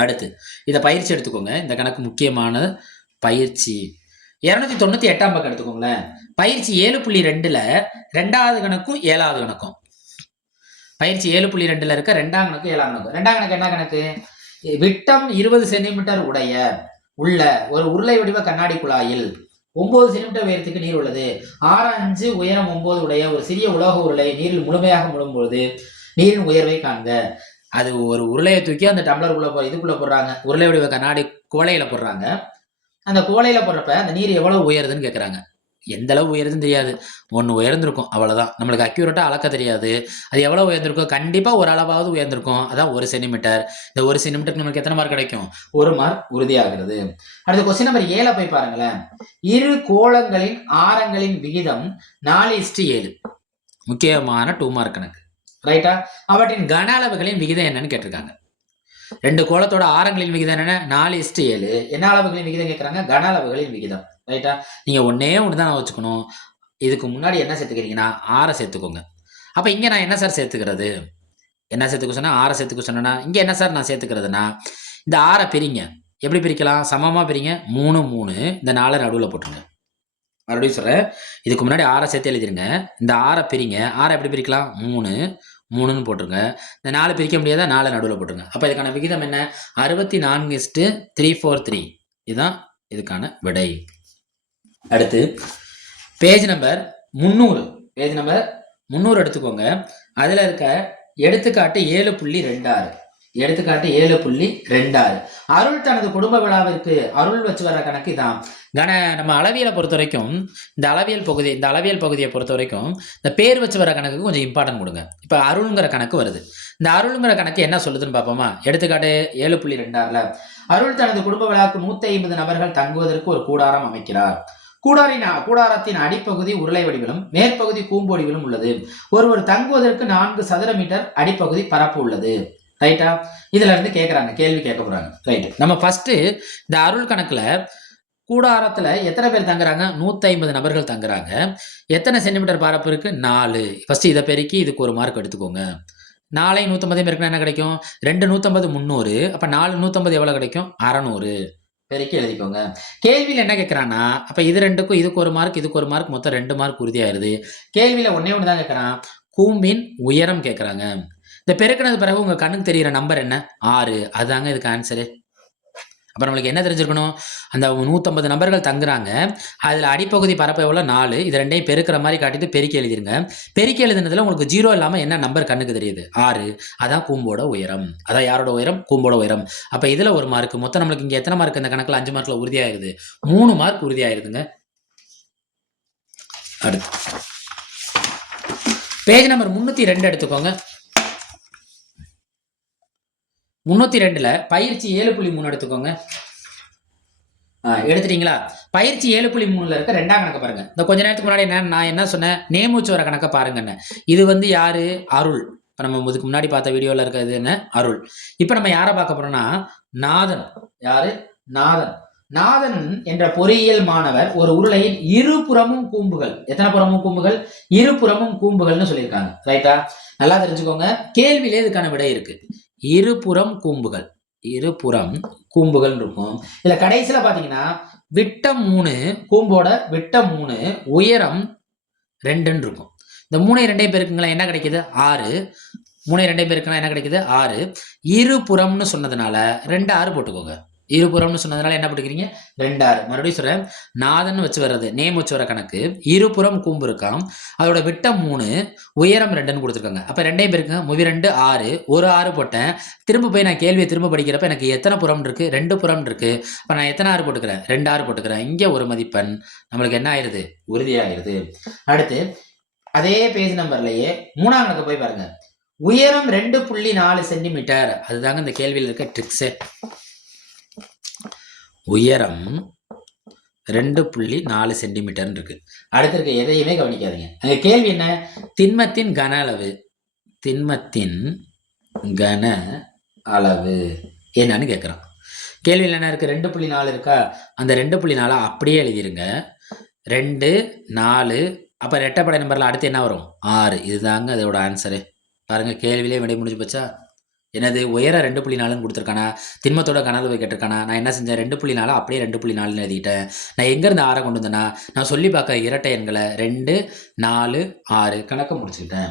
அடுத்து இதை பயிற்சி எடுத்துக்கோங்க. இந்த கணக்கு முக்கியமான பயிற்சி. 298ஆம் பக்கம் எடுத்துக்கோங்களேன். பயிற்சி 7.2ல 2வது கணக்கும் 7வது கணக்கும். பயிற்சி 7.2ல இருக்க 2ஆம் கணக்கு 7ஆம் கணக்கு. 2ஆம் கணக்கு என்ன கணக்கு? விட்டம் 20 சென்டிமீட்டர் உள்ள ஒரு உருளை வடிவ கண்ணாடி குழாயில் 9 சென்டிமீட்டர் உயரத்துக்கு நீர் உள்ளது. 6 உயரம் 9 உடைய ஒரு சிறிய உலோக உருளை நீரில் முழுமையாக முழும்பொழுது நீரின் உயர்வை காண்க. அது ஒரு உருளையை தூக்கி அந்த டம்ளருக்குள்ள இதுக்குள்ள போடுறாங்க, உருளை வடிவ கண்ணாடி கோலையில போடுறாங்க. அந்த கோலையில போடுறப்ப அந்த நீர் எவ்வளவு உயருதுன்னு கேட்குறாங்க. எந்த அளவு உயருதுன்னு தெரியாது, ஒன்று உயர்ந்திருக்கும் அவ்வளோதான். நம்மளுக்கு அக்யூரேட்டாக அளக்க தெரியாது. அது எவ்வளோ உயர்ந்திருக்கும், கண்டிப்பாக ஒரு அளவாவது உயர்ந்திருக்கும். அதான் 1 சென்டிமீட்டர். இந்த 1 சென்டிமீட்டருக்கு நம்மளுக்கு எத்தனை மார்க் கிடைக்கும், 1 மார்க் உறுதியாகிறது. அடுத்த கொஸ்டின் நம்பர் 7 போய் பாருங்களேன். இரு கோளங்களின் ஆரங்களின் விகிதம் 4:7. முக்கியமான 2 மார்க் கணக்கு, ரைட்டா? அவற்றின் கன அளவுகளின் விகிதம் என்னன்னு கேட்டிருக்காங்க. 2 கோளத்தோட ஆரங்களின் விகிதம் என்னன்னா 4:7. என்ன அளவுகளின் விகிதம் கேட்குறாங்க, கன அளவுகளின் விகிதம், ரைட்டா? நீங்கள் ஒன்றே ஒன்று தான் வச்சுக்கணும். இதுக்கு முன்னாடி என்ன சேர்த்துக்கிறீங்கன்னா 6 சேர்த்துக்கோங்க. அப்போ இங்கே நான் என்ன சார் சேர்த்துக்கிறது, என்ன சேர்த்துக்க சொன்னால் 6 சேர்த்துக்க சொன்னேன்னா இங்கே என்ன சார் நான் சேர்த்துக்கிறதுனா, இந்த 6 பிரிங்க. எப்படி பிரிக்கலாம், சமமாக பிரிங்க. 3 3, இந்த 4 நடுவில் போட்டுருங்க. மறுபடியும் சொல்கிறேன், இதுக்கு முன்னாடி 6 சேர்த்து எழுதிருங்க. இந்த 6 பிரிங்க. 6 எப்படி பிரிக்கலாம், 3 3ன்னு போட்டுருங்க. இந்த 4 பிரிக்க முடியாதா, 4 நடுவில் போட்டுருங்க. அப்போ இதுக்கான விகிதம் என்ன, 64:343. இதுதான் இதுக்கான விடை. அடுத்து பேஜ் நம்பர் 300. பேஜ் நம்பர் 300 எடுத்துக்கோங்க. அதில் இருக்க எடுத்துக்காட்டு 7.26. எடுத்துக்காட்டு 7.26. அருள் தனது குடும்ப விழாவிற்கு அருள் வச்சு வர கணக்கு தான். நம்ம அளவியலை பொறுத்த வரைக்கும் இந்த அளவியல் பகுதியை பொறுத்த வரைக்கும் இந்த பேர் வச்சு வர கணக்குக்கு கொஞ்சம் இம்பார்ட்டன்ட் கொடுங்க. இப்போ அருள்ங்கிற கணக்கு வருது. இந்த அருள்ங்கிற கணக்கு என்ன சொல்லுதுன்னு பார்ப்போமா. எடுத்துக்காட்டு 7.26ல அருள் தனது குடும்ப விழாவுக்கு 150 நபர்கள் தங்குவதற்கு ஒரு கூடாரம் அமைக்கிறார். கூடாரத்தின் அடிப்பகுதி உருளை வடிவிலும் மேற்பகுதி கூம்பு வடிவிலும் உள்ளது. ஒருவர் தங்குவதற்கு 4 சதுர மீட்டர் அடிப்பகுதி பரப்பு உள்ளது, ரைட்டா? இதுல இருந்து கேட்கறாங்க, கேள்வி கேட்க போறாங்க, ரைட்? நம்ம ஃபர்ஸ்ட் இந்த அருள் கணக்குல கூடாரத்துல எத்தனை பேர் தங்குறாங்க, 150 நபர்கள் தங்குறாங்க. எத்தனை சென்டிமீட்டர் பரப்பு இருக்கு, 4. ஃபர்ஸ்ட் இதை பெருக்கி இதுக்கு 1 மார்க் எடுத்துக்கோங்க. 4 150 பேருக்குன்னா என்ன கிடைக்கும், 2 150 300. அப்ப 4 150 எவ்வளவு கிடைக்கும், 600. பெருக்கி எழுதிக்கோங்க. கேள்வியில் என்ன கேட்குறான்னா, அப்போ இது ரெண்டுக்கும் இதுக்கு 1 மார்க் இதுக்கு 1 மார்க், மொத்தம் 2 மார்க் உறுதியாயிருது. கேள்வியில் ஒன்னே ஒன்று தான் கேட்குறான், கூம்பின் உயரம் கேட்குறாங்க. இந்த பெருக்கினது பிறகு உங்கள் கண்ணுக்கு தெரிகிற நம்பர் என்ன, 6. அதுதாங்க இதுக்கு ஆன்சரு. அப்போ நம்மளுக்கு என்ன தெரிஞ்சிருக்கணும், அந்த 150 நபர்கள் தங்குறாங்க, அதில் அடிப்பகுதி பரப்பு எவ்வளோ, 4. இது ரெண்டையும் பெருக்கிற மாதிரி காட்டிட்டு பெருக்கி எழுதிருங்க. பெருக்கி எழுதுனதுல உங்களுக்கு 0 இல்லாமல் என்ன நம்பர் கண்ணுக்கு தெரியுது, 6. அதான் கூம்போட உயரம். அதான் யாரோட உயரம், கூம்போட உயரம். அப்போ இதில் 1 மார்க். மொத்தம் நம்மளுக்கு இங்கே எத்தனை மார்க், இந்த கணக்கில் 5 மார்க்கில் உறுதியாயிருது, 3 மார்க் உறுதியாயிருதுங்க. அடுத்து பேஜ் நம்பர் 302 எடுத்துக்கோங்க. 302ல பயிற்சி 7.3 எடுத்துக்கோங்க. எடுத்துட்டீங்களா? பயிற்சி 7.3ல இருக்க 2ஆம் கணக்கு பாருங்க. இந்த கொஞ்ச நேரத்துக்கு முன்னாடி நான் என்ன சொன்னேன், நேம் வச்சு வர கணக்கை பாருங்கன்னு. இது வந்து யாரு, அருள். இப்போ நம்ம இதுக்கு முன்னாடி பார்த்த வீடியோவில் இருக்கிறது என்ன, அருள். இப்போ நம்ம யாரை பார்க்க போறோம்னா நாதன். யாரு, நாதன். நாதன் என்ற பொறியியல் மாணவர் ஒரு உருளையில் இருபுறமும் கூம்புகள், எத்தனை புறமும் கூம்புகள், இருபுறமும் கூம்புகள்னு சொல்லியிருக்காங்க, ரைட்டா? நல்லா தெரிஞ்சுக்கோங்க. கேள்வியிலே இதுக்கான விடை இருக்கு. இருபுறம் கூம்புகள், இருபுறம் கூம்புகள் இருக்கும். இதுல கடைசியில பாத்தீங்கன்னா விட்டம் 3, கூம்போட விட்டம் 3, உயரம் 2ன்னு இருக்கும். இந்த 3 2 பேருக்குங்களா என்ன கிடைக்குது, 6. 3 2 பேருக்குனா என்ன கிடைக்குது, 6. இருபுறம்னு சொன்னதுனால 2 6 போட்டுக்கோங்க. இருபுறம்னு சொன்னதுனால என்ன போட்டுக்கிறீங்க, 2 6. மறுபடியும் சொல்றேன், நாதன் வச்சு வர்றது, நேம் வச்சு வர கணக்கு. இருபுறம் கூம்பு இருக்காம், அதோட விட்டம் 3, உயரம் 2ன்னு கொடுத்துருக்காங்க. அப்ப 2 பேருக்கு 2 6, ஒரு 6 போட்டேன். திரும்ப போய் நான் கேள்வியை திரும்ப படிக்கிறப்ப எனக்கு எத்தனை புறம் இருக்கு, 2 புறம் இருக்கு. அப்ப நான் எத்தனை 6 போட்டுக்கிறேன், 2 6 போட்டுக்கிறேன். இங்க 1 மதிப்பெண் நம்மளுக்கு என்ன ஆயிருது, உறுதியாயிருது. அடுத்து அதே பேஜ் நம்பர்லயே 3ஆம் கணக்கு போய் பாருங்க. உயரம் 2.4 சென்டிமீட்டர். அதுதாங்க இந்த கேள்வியில் இருக்க ட்ரிக்ஸே. உயரம் 2.4 சென்டிமீட்டர் இருக்கு. அடுத்து இருக்க எதையுமே கவனிக்காதீங்க. அங்க கேள்வி என்ன, திண்மத்தின் கன அளவு. திண்மத்தின் கன அளவு என்னன்னு கேட்குறான். கேள்வியில் என்ன இருக்கு, 2.4 இருக்கா, அந்த 2.4 அப்படியே எழுதிருங்க. 2 4. அப்போ ரெட்டைப்படை நம்பரில் அடுத்து என்ன வரும், 6. இதுதாங்க அதோட ஆன்சரு. பாருங்க, கேள்வியிலே விடை முடிஞ்சு போச்சா. என்னது, உயரம் 2.4ன்னு கொடுத்துருக்கானா, திண்மத்தோட கன அளவு கேட்டிருக்கானா. நான் என்ன செஞ்சேன், 2.4 அப்படியே 2.4ன்னு எழுதிட்டேன். நான் எங்கேருந்து 6 கொண்டு வந்தேன்னா, நான் சொல்லி பார்க்க இரட்டை எண்களை 2 4 6 கணக்கு முடிச்சுக்கிட்டேன்.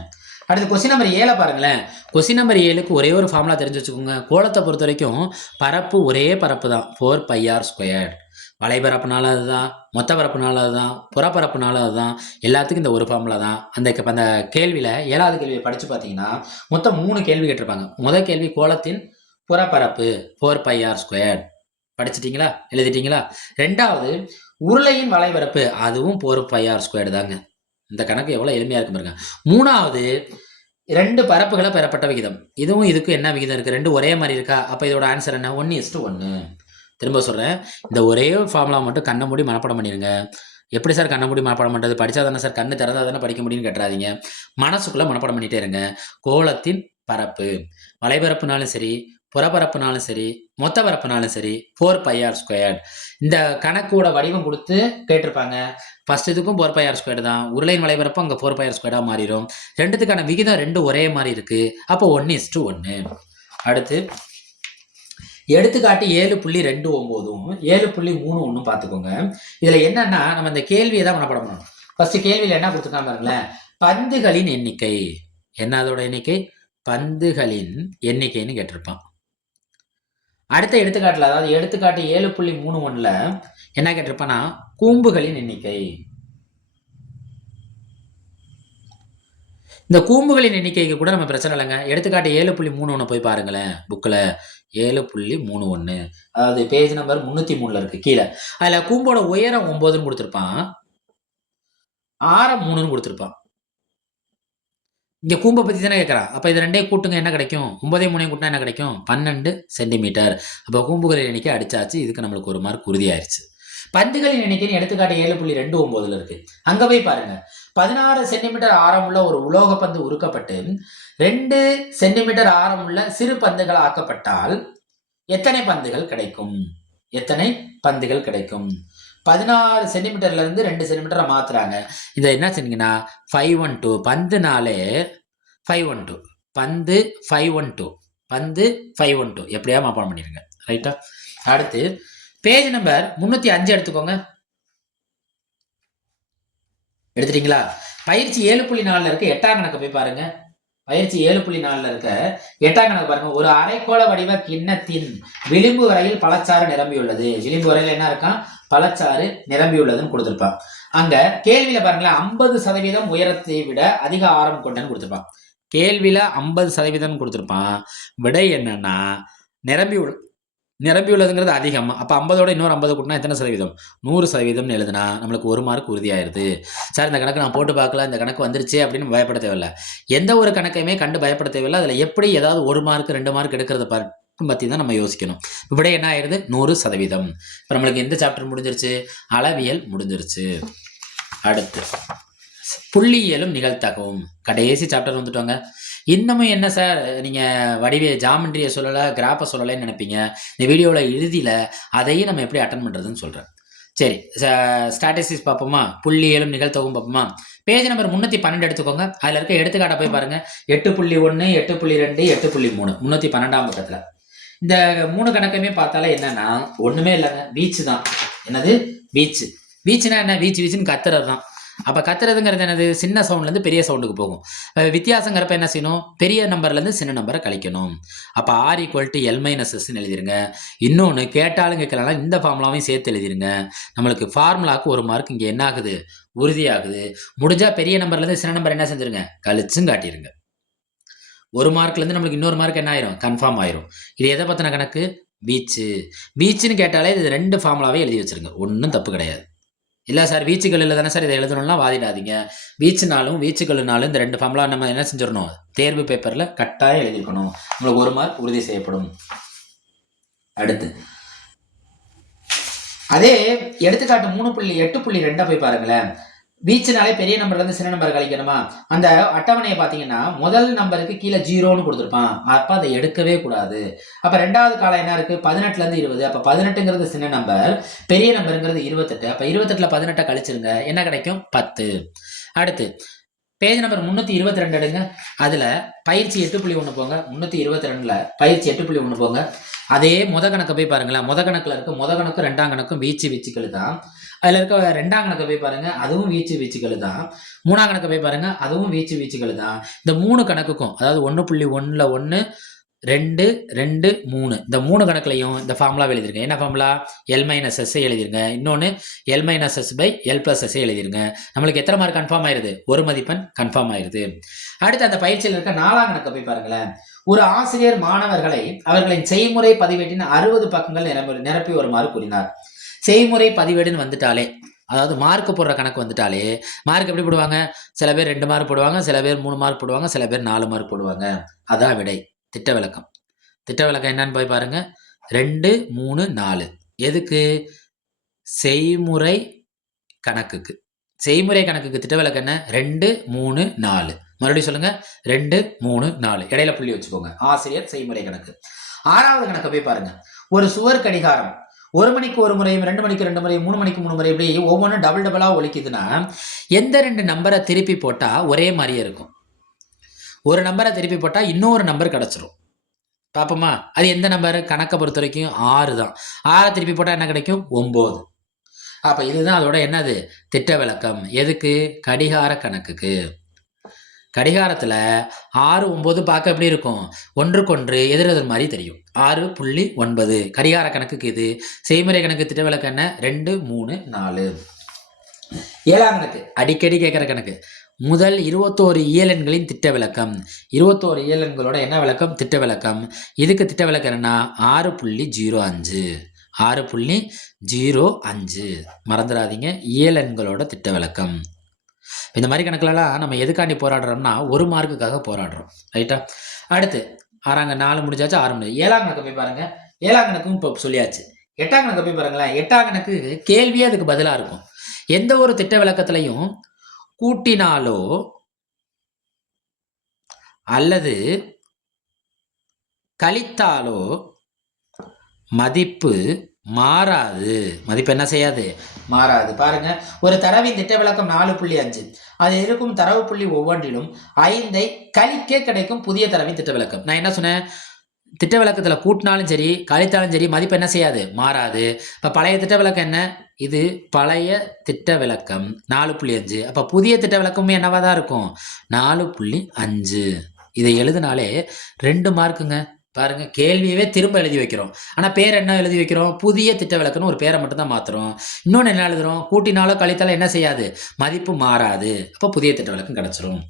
அடுத்து கொஸ்டின் நம்பர் 7 பாருங்களேன். கொஸ்டின் நம்பர் 7க்கு ஒரே ஒரு ஃபார்முலா தெரிஞ்சு வச்சுக்கோங்க. கோலத்தை பொறுத்த வரைக்கும் பரப்பு ஒரே பரப்பு தான், 4πr². வலைபரப்புனால அதுதான், மொத்த பரப்புனால அதுதான், புறப்பரப்புனால அதுதான், எல்லாத்துக்கும் இந்த ஒரு ஃபார்முலா தான். அந்த கேள்வியில் 7வது கேள்வியை படித்து பார்த்தீங்கன்னா மொத்தம் 3 கேள்வி கேட்டிருப்பாங்க. முதல் கேள்வி கோளத்தின் புறப்பரப்பு 4πr². படிச்சிட்டிங்களா, எழுதிட்டீங்களா? 2வது உருளையின் வலைபரப்பு, அதுவும் 4πr² தாங்க. இந்த கணக்கு எவ்வளோ எளிமையாக இருக்கு பாருங்க. 3வது 2 பரப்புகளை பெறப்பட்ட விகிதம், இதுவும் இதுக்கும் என்ன விகிதம் இருக்குது? 2 ஒரே மாதிரி இருக்கா? அப்போ இதோட ஆன்சர் என்ன? 1:1. திரும்ப சொல்கிறேன், இந்த ஒரே ஃபார்முலா மட்டும் கண்ணை மூடி மனப்பாடம் பண்ணிடுங்க. எப்படி சார் கண்ணை மூடி மனப்பாடம் பண்ணுறது? படித்தா தானே சார், கண்ணு திறந்தா தானே படிக்க முடியும்னு கேட்டுறாதீங்க. மனசுக்குள்ளே மனப்பாடம் பண்ணிகிட்டே இருங்க. கோளத்தின் பரப்பு, வலைபரப்புனாலும் சரி, புறப்பரப்புனாலும் சரி, மொத்த பரப்புனாலும் சரி, 4πr². இந்த கணக்கோட வடிவம் கொடுத்து கேட்டிருப்பாங்க. ஃபர்ஸ்ட் இதுக்கும் 4πr² தான். உருளையின் வலைபரப்பு அங்கே 4πr² மாறிடும். ரெண்டுத்துக்கான விகிதம் 2 ஒரே மாதிரி இருக்கு. அப்போ 1:1. அடுத்து எடுத்துக்காட்டு 7.29ம் 7.31 பார்த்துக்கோங்க. இதில் என்னன்னா, நம்ம இந்த கேள்வியை தான் மனப்பாடம் பண்ணணும். ஃபர்ஸ்ட் கேள்வியில் என்ன கொடுத்துருக்காங்க பாருங்களேன், பந்துகளின் எண்ணிக்கை. என்ன அதோட எண்ணிக்கை? பந்துகளின் எண்ணிக்கைன்னு கேட்டிருப்பான். அடுத்த எடுத்துக்காட்டில், அதாவது எடுத்துக்காட்டு 7.31ல் என்ன கேட்டிருப்பான்னா, கூம்புகளின் எண்ணிக்கை. இந்த கூம்புகளின் எண்ணிக்கைக்கு கூட நம்ம பிரச்சனை இல்லைங்க. எடுத்துக்காட்டு 7.31 போய் பாருங்களேன் புக்கில். 7.31, அதாவது பேஜ் நம்பர் 303 இருக்கு கீழே. அதில் கூம்போட உயரம் 9ன்னு கொடுத்துருப்பான், ஆரம் 3ன்னு கொடுத்துருப்பான். இங்கே கூம்பை பற்றி தானே கேட்குறான். அப்போ இது ரெண்டே கூட்டுங்க, என்ன கிடைக்கும்? 9 3 கூட்டினா என்ன கிடைக்கும்? 12 சென்டிமீட்டர். அப்போ கூம்புகளின் எண்ணிக்கை அடிச்சாச்சு. இதுக்கு நம்மளுக்கு 1 மார்க் உறுதியாயிருச்சு. பந்துகளின் எண்ணிக்கைன்னு எடுத்துக்காட்டு 7.29 இருக்கு. அங்கே போய் பாருங்க, 16 சென்டிமீட்டர் ஆரம் உள்ள ஒரு உலோக பந்து உருக்கப்பட்டு 2 சென்டிமீட்டர் ஆரம் உள்ள சிறு பந்துகள் ஆக்கப்பட்டால் எத்தனை பந்துகள் கிடைக்கும்? எத்தனை பந்துகள் கிடைக்கும்? 16 சென்டிமீட்டர்ல இருந்து 2 சென்டிமீட்டரை மாத்துறாங்க. இதை என்ன செஞ்சீங்கன்னா 512, பந்துனாலே 512, பந்து 512, பந்து 512 எப்படியா மாப்பாடம் பண்ணிருங்க. ரைட்டா? அடுத்து பேஜ் நம்பர் 305 எடுத்துக்கோங்க. எடுத்துட்டீங்களா? பயிற்சி 7.4 இருக்க 8ஆம் கணக்கு போய் பாருங்க. பயிற்சி 7.4 இருக்க 8ஆம் கணக்கு பாருங்க. ஒரு அரைக்கோள வடிவ கிண்ணத்தின் விளிம்பு வரையில் பழச்சாறு நிரம்பியுள்ளது. விளிம்பு வரையில் என்ன இருக்கான்? பழச்சாறு நிரம்பியுள்ளதுன்னு கொடுத்துருப்பான். அங்க கேள்வியில பாருங்களேன், 50% உயரத்தை விட அதிக ஆரம் கொண்டன்னு கொடுத்துருப்பான். கேள்வியில 50% கொடுத்துருப்பான். விடை என்னன்னா நிரம்பியுள்ளதுங்கிறது அதிகம். அப்போ 50ஓட இன்னொரு 50 கூட்டினா எத்தனை சதவீதம்? 100% எழுதுனா நம்மளுக்கு 1 மார்க் உறுதியாயிருது. சார் இந்த கணக்கு நான் போட்டு பார்க்கல, இந்த கணக்கு வந்துருச்சு அப்படின்னு பயப்பட தேவையில்லை. எந்த ஒரு கணக்கையுமே கண்டு பயப்பட தேவையில்லை. அதில் எப்படி ஏதாவது 1 மார்க் 2 மார்க் எடுக்கிறத பற்றி தான் நம்ம யோசிக்கணும். விட என்ன ஆயிடுது? 100%. இப்போ நம்மளுக்கு எந்த சாப்டர் முடிஞ்சிருச்சு? அளவியல் முடிஞ்சிருச்சு. அடுத்து புள்ளியியலும் நிகழ்த்தகவும் கடைசி சாப்டர் வந்துட்டோங்க. இன்னமும் என்ன சார் நீங்கள் ஜாமெண்ட்ரியை சொல்லலை, கிராஃபை சொல்லலைன்னு நினைப்பீங்க. இந்த வீடியோவில் இறுதியில் அதையும் நம்ம எப்படி அட்டன் பண்ணுறதுன்னு சொல்கிறேன். சரி, ஸ்டாட்டிஸ்டிக்ஸ் பார்ப்போமா? புள்ளியியலும் நிகழ்த்தவும் பார்ப்போமா? பேஜ் நம்பர் 312 எடுத்துக்கோங்க. அதில் இருக்க எடுத்துக்காட்டை போய் பாருங்கள். 8.1, 8.2, 8.3, 312ஆம் பக்கத்தில் இந்த 3 கணக்குமே பார்த்தாலே என்னன்னா ஒன்றுமே இல்லைங்க, வீச்சு தான். என்னது? வீச்சு. வீச்சுனா என்ன? வீச்சுன்னு கத்துறது தான். அப்போ கத்துறதுங்கிறது என்னது? சின்ன சவுண்ட்லேருந்து பெரிய சவுண்டுக்கு போகும். வித்தியாசங்கிறப்ப என்ன செய்யணும்? பெரிய நம்பர்லேருந்து சின்ன நம்பரை கழிக்கணும். அப்போ R = L - S எழுதிருங்க. இன்னொன்று கேட்டாலும் கேட்கலாம், இந்த ஃபார்முலாவையும் சேர்த்து எழுதிருங்க. நம்மளுக்கு ஃபார்முலாவுக்கு 1 மார்க் இங்கே என்ன ஆகுது? உறுதியாகுது. முடிஞ்சால் பெரிய நம்பர்லேருந்து சின்ன நம்பர் என்ன செஞ்சுருங்க? கழிச்சும் காட்டிடுங்க. 1 மார்க்லேருந்து நம்மளுக்கு இன்னொரு மார்க் என்ன ஆயிரும்? கன்ஃபார்ம் ஆயிரும். இது எதை பற்றின கணக்கு? வீச்சு. வீச்சுன்னு கேட்டாலே இது 2 ஃபார்முலாவே எழுதி வச்சுருங்க, ஒன்றும் தப்பு கிடையாது. இல்லை சார் வீச்சுகளில் தானே சார் இதை எழுதணும்னா வாதிடாதீங்க. வீச்சுனாலும் வீச்சுகளுனாலும் இந்த 2 ஃபார்முலா நம்ம என்ன செஞ்சிடணும்? தேர்வு பேப்பரில் கட்டாயம் எழுதியிருக்கணும். உங்களுக்கு 1 மார்க் உறுதி செய்யப்படும். அடுத்து அதே எடுத்துக்காட்டு 3.8.2 போய் பாருங்களேன். வீச்சுனாலே பெரிய நம்பர்லேருந்து சின்ன நம்பர் கழிக்கணுமா? அந்த அட்டவணையை பார்த்தீங்கன்னா முதல் நம்பருக்கு கீழே 0ன்னு கொடுத்துருப்பான். அப்போ அதை எடுக்கவே கூடாது. அப்போ 2வது காலம் என்ன இருக்குது? 18லேருந்து 20. அப்போ 18ங்கிறது சின்ன நம்பர், பெரிய நம்பருங்கிறது 28. அப்போ 28ல் 18 கழிச்சிருங்க, என்ன கிடைக்கும்? 10. அடுத்து பேஜ் நம்பர் 322 எடுங்க. அதில் பயிற்சி 8.1 போங்க. 322ல் பயிற்சி 8.1 போங்க. அதே கணக்கை போய் பாருங்களேன். கணக்கில் இருக்க கணக்கும் 2ஆம் கணக்கும் வீச்சுக்கள் தான். அதில் இருக்க 2ஆம் கணக்கை போய் பாருங்க, அதுவும் வீச்சுக்கள் தான். 3ஆம் கணக்கை போய் பாருங்க, அதுவும் வீச்சுக்கள் தான். இந்த 3 கணக்குக்கும், அதாவது 1.1ல் 1, 2 2 3 இந்த 3 கணக்குலையும் இந்த ஃபார்முலா எழுதிருங்க. என்ன ஃபார்முலா? L மைனஸ் எஸ் எழுதிருங்க. இன்னொன்று L minus S by L plus S எழுதிருங்க. நம்மளுக்கு எத்தனை மார்க் கன்ஃபார்ம் ஆயிருது? ஒரு மதிப்பெண் கன்ஃபார்ம் ஆயிருது. அடுத்து அந்த பயிற்சியில் இருக்க 4ஆம் கணக்கை போய் பாருங்களேன். ஒரு ஆசிரியர் மாணவர்களை அவர்களின் செய்முறை பதிவேட்டின் 60 பக்கங்கள் நிரப்பி வருமாறு கூறினார். செய்முறை பதிவேடுன்னு வந்துட்டாலே, அதாவது மார்க் போடுற கணக்கு வந்துட்டாலே மார்க் எப்படி போடுவாங்க? சில பேர் 2 மார்க் போடுவாங்க, சில பேர் 3 மார்க் போடுவாங்க, சில பேர் 4 மார்க் போடுவாங்க. அதான் விடை. திட்ட விளக்கம். திட்ட விளக்கம் என்னன்னு போய் பாருங்க. 2 3 4 எதுக்கு? செய்முறை கணக்குக்கு. செய்முறை கணக்குக்கு திட்ட விளக்கம் என்ன? 2 3 4. மறுபடியும் சொல்லுங்க. 2 3 4 இடையில புள்ளி வச்சுக்கோங்க. ஆசிரியர் செய்முறை கணக்கு. 6வது கணக்கை போய் பாருங்க. ஒரு சுவர் கடிகாரம் 1 மணிக்கு 1 முறையும் 2 மணிக்கு 2 முறையும் 3 மணிக்கு 3 முறை இப்படி ஒவ்வொன்றும் டபுளா ஒலிக்குதுன்னா எந்த 2 நம்பரை திருப்பி போட்டா ஒரே மாதிரியே இருக்கும்? ஒரு நம்பரை திருப்பி போட்டா இன்னொரு நம்பர் கிடைச்சிரும். பாப்போமா? அது எந்த நம்பர்? கணக்கை பொறுத்த வரைக்கும் 6 தான். 6 திருப்பி போட்டா என்ன கிடைக்கும்? 9. அப்ப இதுதான் அதோட என்னது? திட்ட விளக்கம். எதுக்கு? கடிகார கணக்குக்கு. கடிகாரத்துல 6 9 பார்க்க எப்படி இருக்கும்? ஒன்றுக்கொன்று எதிரெதிர் மாதிரி தெரியும். 6.9 கடிகார கணக்குக்கு இது. செய்முறை கணக்கு திட்ட விளக்கம் என்ன? 2 3 4. 7ஆம் கணக்கு அடிக்கடி கேட்கிற கணக்கு. முதல் 21 இயலெண்களின் திட்ட விளக்கம். 21 இயலெண்களோட என்ன விளக்கம்? திட்ட விளக்கம். இதுக்கு திட்ட விளக்கம் என்னன்னா 6.05. 6.05 மறந்துடாதீங்க. இயலெண்களோட திட்ட விளக்கம். இந்த மாதிரி கணக்குலலாம் நம்ம எதுக்காண்டி போராடுறோம்னா 1 மார்க்குக்காக போராடுறோம். ரைட்டா? அடுத்து 4 முடிஞ்சாச்சு. 6 முடிஞ்சு. 7ஆம் கணக்கு போய் பாருங்க. 7ஆம் கணக்கும் இப்போ சொல்லியாச்சு. 8ஆம் கணக்கு போய் பாருங்களேன். 8ஆம் கணக்கு கேள்வியே அதுக்கு பதிலாக இருக்கும். எந்த ஒரு திட்ட விளக்கத்திலையும் கூட்டினாலோ அல்லது கழித்தாலோ மதிப்பு மாறாது. மதிப்பு என்ன செய்யாது? மாறாது. பாருங்க, ஒரு தரவின் திட்ட விளக்கம் 4.5. அது இருக்கும் தரவு புள்ளி ஒவ்வொன்றிலும் 5ஐ கழிக்க கிடைக்கும் புதிய தரவின் திட்ட விளக்கம். நான் என்ன சொன்னேன்? திட்ட விளக்கத்தில் கூட்டினாலும் சரி கழித்தாலும் சரி மதிப்பு என்ன செய்யாது? மாறாது. இப்போ பழைய திட்ட விளக்கம் என்ன? இது பழைய திட்ட விளக்கம் 4.5. அப்போ புதிய திட்ட விளக்கமும் என்னவா தான் இருக்கும்? 4.5. இதை எழுதினாலே 2 மார்க்குங்க. பாருங்க, கேள்வியவே திரும்ப எழுதி வைக்கிறோம். ஆனால் பேர் என்ன எழுதி வைக்கிறோம்? புதிய திட்ட விளக்கம்னு ஒரு பேரை மட்டும் தான் மாற்றுறோம். இன்னொன்று என்ன எழுதுறோம்? கூட்டினாலோ கழித்தாலோ என்ன செய்யாது? மதிப்பு மாறாது. அப்போ புதிய திட்ட விளக்கம் கிடச்சிரும்.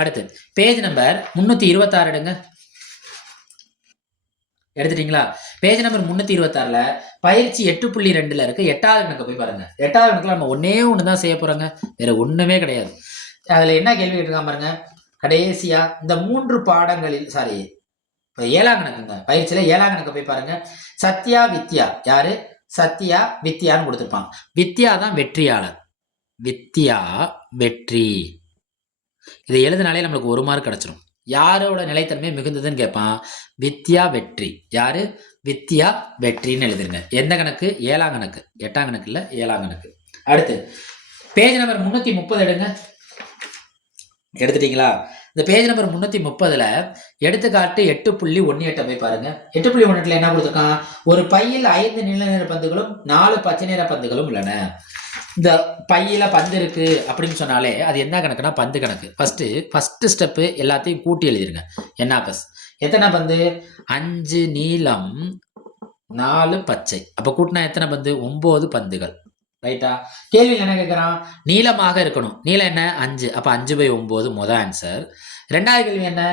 அடுத்து பேஜ் நம்பர் 326 எடுங்க. எடுத்துட்டீங்களா? பேஜ் நம்பர் 326ல பயிற்சி 8.2ல இருக்கு 8வது கணக்கு போய் பாருங்க. 8வது கணக்குல நம்ம ஒன்று தான் செய்ய போறோங்க, வேற ஒண்ணுமே கிடையாது. அதுல என்ன கேள்வி கேட்டிருக்காம பாருங்க. கடைசியா இந்த 3 பாடங்களில் இப்போ 7ஆம் கணக்குங்க. பயிற்சியில 7ஆம் கணக்கு போய் பாருங்க. சத்யா வித்யா. யாரு? சத்யா வித்யான்னு கொடுத்துருப்பான். வித்யா தான் வெற்றியாளர். வித்யா வெற்றி. இதை எழுதினாலே நம்மளுக்கு 1 மார்க் கிடைச்சிரும். யாரோட நிலைத்தன்மை மிகுந்ததுன்னு கேட்பான். வித்யா வெற்றி. யாரு? வித்யா வெற்றின்னு எழுதிருங்க. எந்த கணக்கு? 7ஆம் கணக்கு. 8ஆம் கணக்கு இல்ல, 7ஆம் கணக்கு. அடுத்து பேஜ் நம்பர் 330 எடுங்க. எடுத்துட்டீங்களா? இந்த பேஜ் நம்பர் 330ல எடுத்துக்காட்டு 8.18 போய் பாருங்க. 8.18ல என்ன கொடுத்துருக்கான்? ஒரு பையில் 5 நீல நிற பந்துகளும் 4 பச்சை நிற பந்துகளும் உள்ளன. இந்த பையில பந்து இருக்கு அப்படின்னு சொன்னாலே அது என்ன கணக்குனா? பந்து கணக்கு. ஃபர்ஸ்ட் ஸ்டெப்பு எல்லாத்தையும் கூட்டி எழுதிருங்க. என்ன பஸ்? எத்தனை பந்து? 5 நீலம் 4 பச்சை. அப்ப கூட்டினா எத்தனை பந்து? 9 பந்துகள். ரைட்டா? கேள்வியில் என்ன கேட்கறான்? நீளமாக இருக்கணும். நீளம் என்ன? 5. அப்ப 5/9 முதல் ஆன்சர். 2வது கேள்வி என்ன?